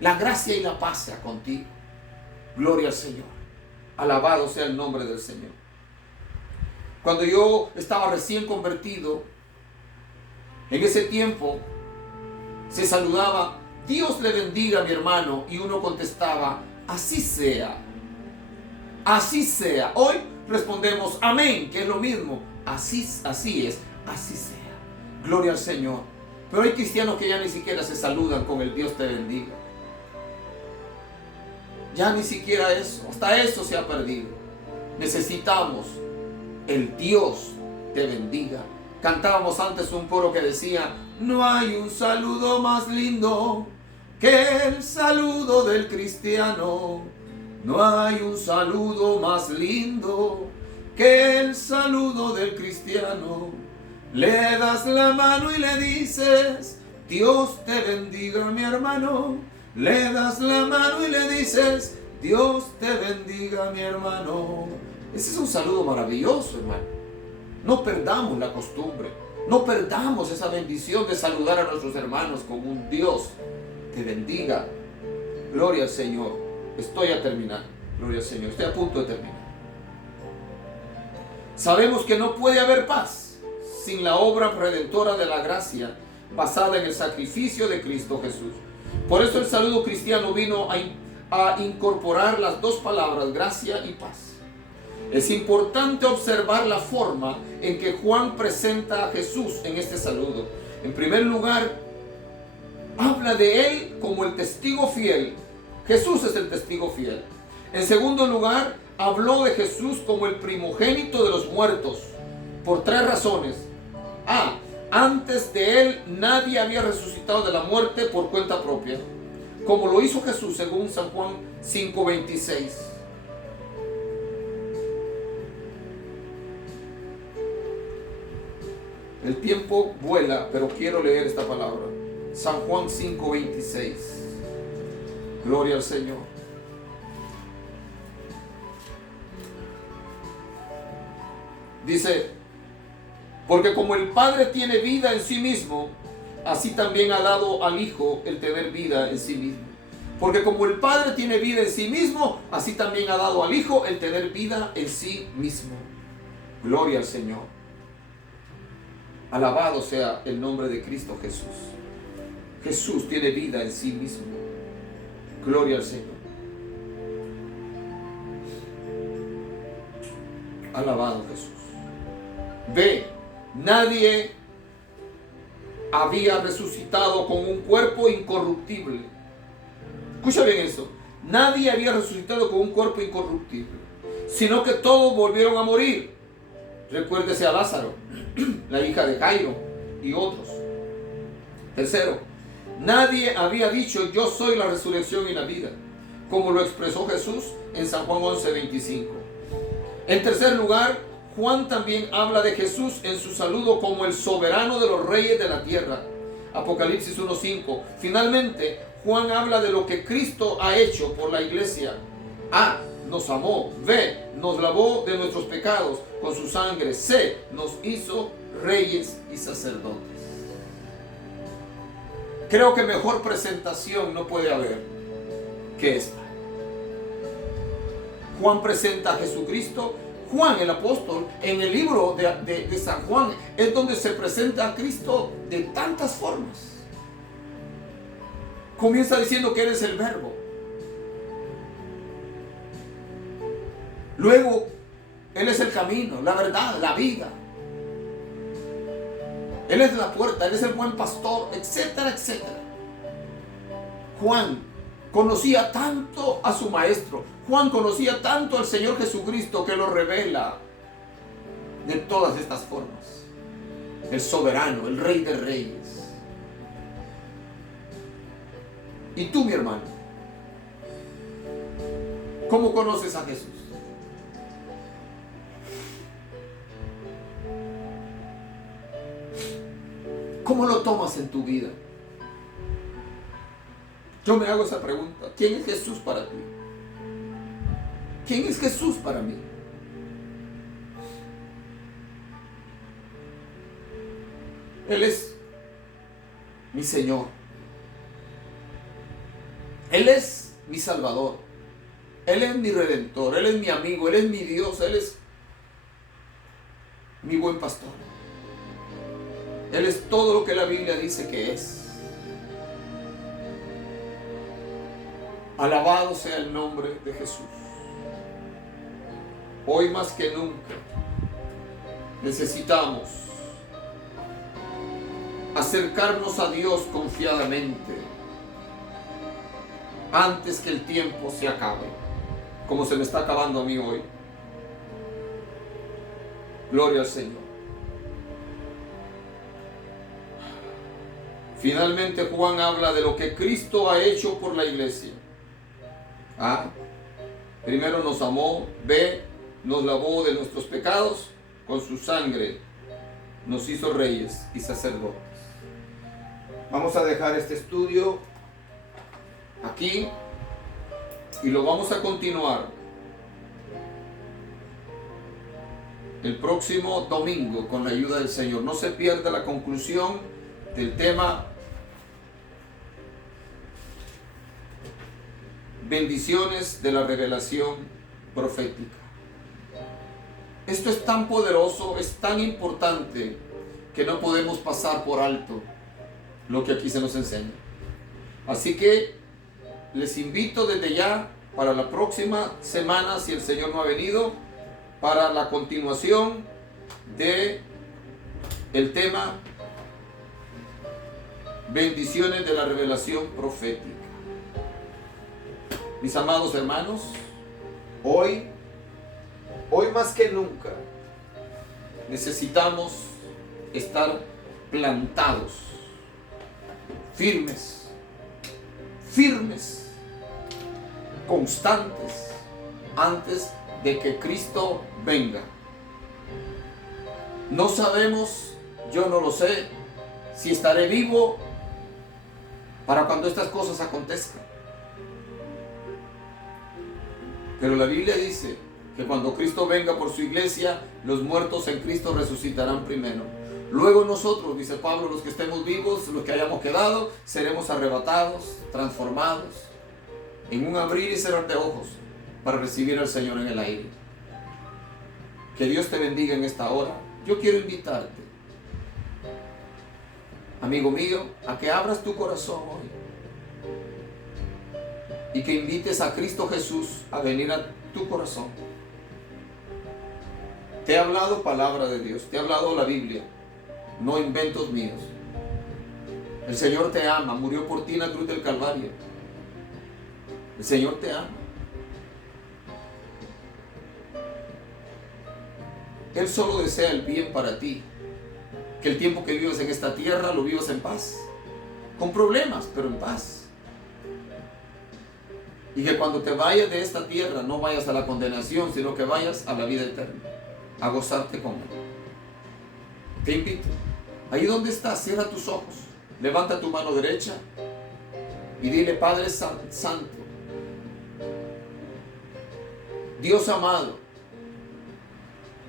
La gracia y la paz sea contigo. Gloria al Señor. Alabado sea el nombre del Señor. Cuando yo estaba recién convertido, en ese tiempo se saludaba: Dios le bendiga a mi hermano, y uno contestaba: así sea, así sea. Hoy respondemos amén, que es lo mismo. Así es, así sea. Gloria al Señor. Pero hay cristianos que ya ni siquiera se saludan con el Dios te bendiga. Ya ni siquiera eso, hasta eso se ha perdido. Necesitamos el Dios te bendiga. Cantábamos antes un coro que decía: no hay un saludo más lindo que el saludo del cristiano. No hay un saludo más lindo que el saludo del cristiano. Le das la mano y le dices: Dios te bendiga, mi hermano. Le das la mano y le dices: Dios te bendiga, mi hermano. Ese es un saludo maravilloso, hermano. No perdamos la costumbre. No perdamos esa bendición de saludar a nuestros hermanos con un Dios te bendiga. Gloria al Señor. Estoy a terminar. Gloria al Señor. Estoy a punto de terminar. Sabemos que no puede haber paz sin la obra redentora de la gracia basada en el sacrificio de Cristo Jesús. Por eso el saludo cristiano vino a incorporar las dos palabras gracia y paz. Es importante observar la forma en que Juan presenta a Jesús en este saludo. En primer lugar, habla de él como el testigo fiel. Jesús es el testigo fiel. En segundo lugar, habló de Jesús como el primogénito de los muertos, por tres razones. Antes de él nadie había resucitado de la muerte por cuenta propia, como lo hizo Jesús según San Juan 5:26. El tiempo vuela, pero quiero leer esta palabra. San Juan 5:26. Gloria al Señor. Dice: porque como el Padre tiene vida en sí mismo, así también ha dado al Hijo el tener vida en sí mismo. Porque como el Padre tiene vida en sí mismo, así también ha dado al Hijo el tener vida en sí mismo. Gloria al Señor. Alabado sea el nombre de Cristo Jesús. Jesús tiene vida en sí mismo. Gloria al Señor. Alabado Jesús. Ve, nadie había resucitado con un cuerpo incorruptible. Escucha bien eso. Nadie había resucitado con un cuerpo incorruptible, sino que todos volvieron a morir. Recuérdese a Lázaro, la hija de Jairo y otros. Tercero, nadie había dicho: yo soy la resurrección y la vida, como lo expresó Jesús en San Juan 11:25. En tercer lugar, Juan también habla de Jesús en su saludo como el soberano de los reyes de la tierra. Apocalipsis 1:5. Finalmente, Juan habla de lo que Cristo ha hecho por la iglesia. Nos amó. B, nos lavó de nuestros pecados con su sangre. C, nos hizo reyes y sacerdotes. Creo que mejor presentación no puede haber que esta. Juan presenta a Jesucristo. Juan el apóstol, en el libro de San Juan, es donde se presenta a Cristo de tantas formas. Comienza diciendo que Él es el Verbo. Luego, Él es el camino, la verdad, la vida. Él es la puerta, Él es el buen pastor, etcétera, etcétera. Juan conocía tanto a su maestro. Juan conocía tanto al Señor Jesucristo que lo revela de todas estas formas. El soberano, el Rey de Reyes. ¿Y tú, mi hermano? ¿Cómo conoces a Jesús? ¿Cómo lo tomas en tu vida? Yo me hago esa pregunta. ¿Quién es Jesús para ti? ¿Quién es Jesús para mí? Él es mi Señor. Él es mi Salvador. Él es mi Redentor. Él es mi amigo. Él es mi Dios. Él es mi buen pastor. Él es todo lo que la Biblia dice que es. Alabado sea el nombre de Jesús. Hoy más que nunca necesitamos acercarnos a Dios confiadamente antes que el tiempo se acabe, como se me está acabando a mí hoy. Gloria al Señor. Finalmente Juan habla de lo que Cristo ha hecho por la iglesia. A. Primero nos amó. B. Nos lavó de nuestros pecados. Con su sangre nos hizo reyes y sacerdotes. Vamos a dejar este estudio aquí y lo vamos a continuar el próximo domingo con la ayuda del Señor. No se pierda la conclusión del tema bendiciones de la revelación profética. Esto es tan poderoso, es tan importante que no podemos pasar por alto lo que aquí se nos enseña. Así que les invito desde ya para la próxima semana, si el Señor no ha venido, para la continuación de el tema bendiciones de la revelación profética. Mis amados hermanos, hoy más que nunca necesitamos estar plantados, firmes, constantes, antes de que Cristo venga. No sabemos, yo no lo sé, si estaré vivo para cuando estas cosas acontezcan. Pero la Biblia dice que cuando Cristo venga por su iglesia, los muertos en Cristo resucitarán primero. Luego nosotros, dice Pablo, los que estemos vivos, los que hayamos quedado, seremos arrebatados, transformados, en un abrir y cerrar de ojos, para recibir al Señor en el aire. Que Dios te bendiga en esta hora. Yo quiero invitarte, amigo mío, a que abras tu corazón hoy y que invites a Cristo Jesús a venir a tu corazón. Te he hablado palabra de Dios, te he hablado la Biblia, no inventos míos. El Señor te ama, murió por ti en la cruz del Calvario. El Señor te ama. Él solo desea el bien para ti. Que el tiempo que vivas en esta tierra lo vivas en paz. Con problemas, pero en paz. Y que cuando te vayas de esta tierra no vayas a la condenación, sino que vayas a la vida eterna, a gozarte con Él. Te invito. Ahí donde estás, cierra tus ojos. Levanta tu mano derecha y dile: Padre Santo, Dios amado,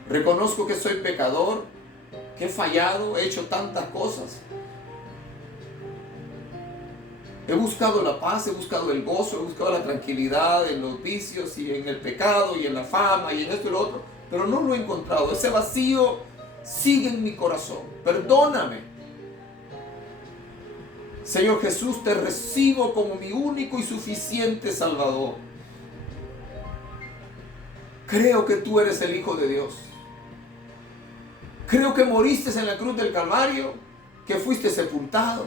reconozco que soy pecador, que he fallado, he hecho tantas cosas. He buscado la paz, he buscado el gozo, he buscado la tranquilidad en los vicios y en el pecado y en la fama y en esto y lo otro, pero no lo he encontrado. Ese vacío sigue en mi corazón. Perdóname. Señor Jesús, te recibo como mi único y suficiente Salvador. Creo que tú eres el Hijo de Dios. Creo que moriste en la cruz del Calvario, que fuiste sepultado,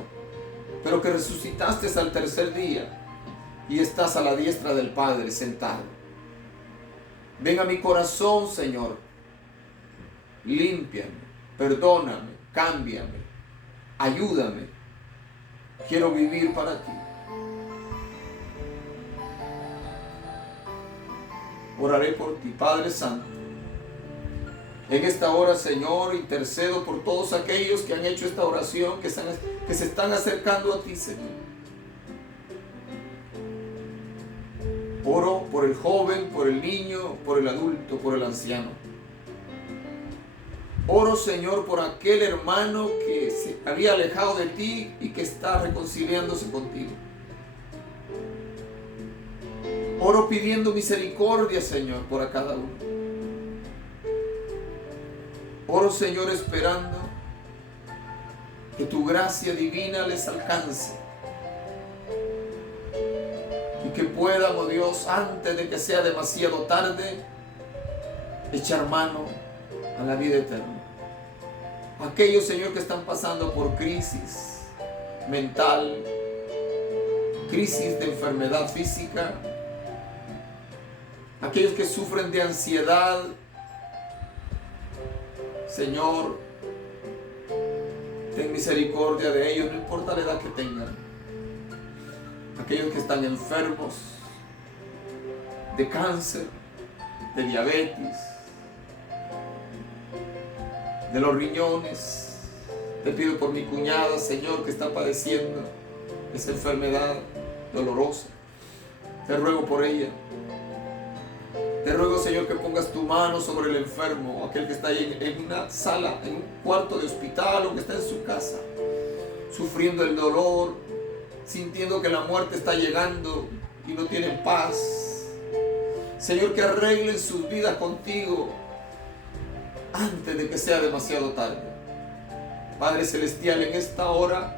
pero que resucitaste al tercer día y estás a la diestra del Padre sentado. Ven a mi corazón, Señor. Límpiame, perdóname, cámbiame, ayúdame. Quiero vivir para ti. Oraré por ti, Padre Santo. En esta hora, Señor, intercedo por todos aquellos que han hecho esta oración, que se están acercando a ti, Señor. Oro por el joven, por el niño, por el adulto, por el anciano. Oro, Señor, por aquel hermano que se había alejado de ti y que está reconciliándose contigo. Oro pidiendo misericordia, Señor, por a cada uno. Oro, Señor, esperando que tu gracia divina les alcance y que puedan, oh Dios, antes de que sea demasiado tarde, echar mano a la vida eterna. Aquellos, Señor, que están pasando por crisis mental, crisis de enfermedad física, aquellos que sufren de ansiedad, Señor, ten misericordia de ellos, no importa la edad que tengan. Aquellos que están enfermos de cáncer, de diabetes, de los riñones. Te pido por mi cuñada, Señor, que está padeciendo esa enfermedad dolorosa. Te ruego por ella. Te ruego, Señor, que pongas tu mano sobre el enfermo, aquel que está ahí en una sala, en un cuarto de hospital o que está en su casa, sufriendo el dolor, sintiendo que la muerte está llegando y no tienen paz. Señor, que arreglen sus vidas contigo antes de que sea demasiado tarde. Padre Celestial, en esta hora,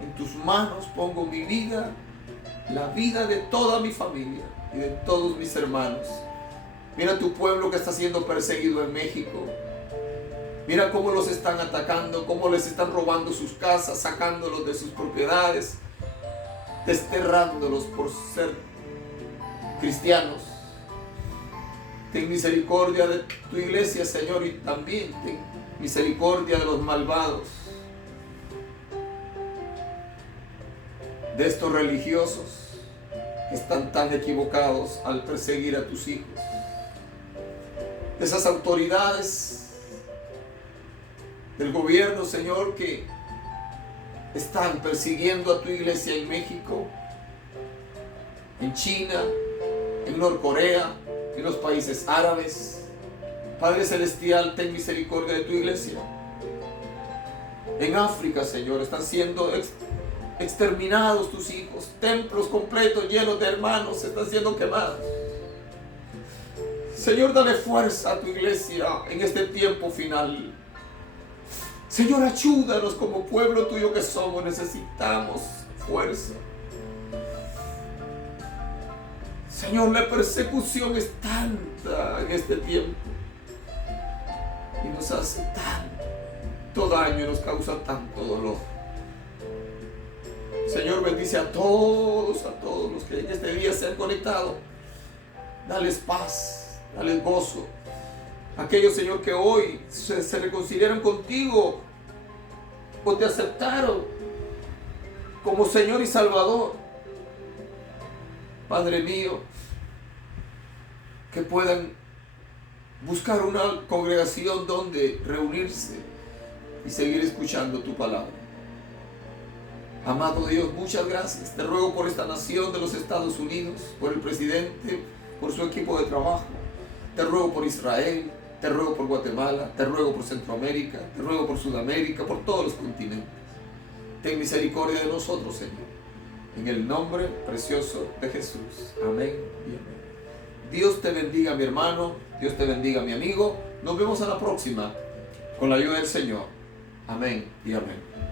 en tus manos pongo mi vida, la vida de toda mi familia y de todos mis hermanos. Mira tu pueblo que está siendo perseguido en México. Mira cómo los están atacando, cómo les están robando sus casas, sacándolos de sus propiedades, desterrándolos por ser cristianos. Ten misericordia de tu iglesia, Señor, y también ten misericordia de los malvados, de estos religiosos que están tan equivocados al perseguir a tus hijos, de esas autoridades del gobierno, Señor, que están persiguiendo a tu iglesia en México, en China, en Norcorea, en los países árabes. Padre Celestial, ten misericordia de tu iglesia. En África, Señor, están siendo exterminados tus hijos. Templos completos llenos de hermanos están siendo quemados. Señor, dale fuerza a tu iglesia en este tiempo final. Señor, ayúdanos como pueblo tuyo que somos. Necesitamos fuerza. Señor, la persecución es tanta en este tiempo y nos hace tanto daño y nos causa tanto dolor. Señor, bendice a todos los que en este día se han conectado. Dales paz, dales gozo. Aquellos, Señor, que hoy se reconciliaron contigo o te aceptaron como Señor y Salvador. Padre mío, que puedan buscar una congregación donde reunirse y seguir escuchando tu palabra. Amado Dios, muchas gracias. Te ruego por esta nación de los Estados Unidos, por el presidente, por su equipo de trabajo. Te ruego por Israel, te ruego por Guatemala, te ruego por Centroamérica, te ruego por Sudamérica, por todos los continentes. Ten misericordia de nosotros, Señor. en el nombre precioso de Jesús. Amén y amén. Dios te bendiga, mi hermano. Dios te bendiga, mi amigo. Nos vemos a la próxima con la ayuda del Señor. Amén y amén.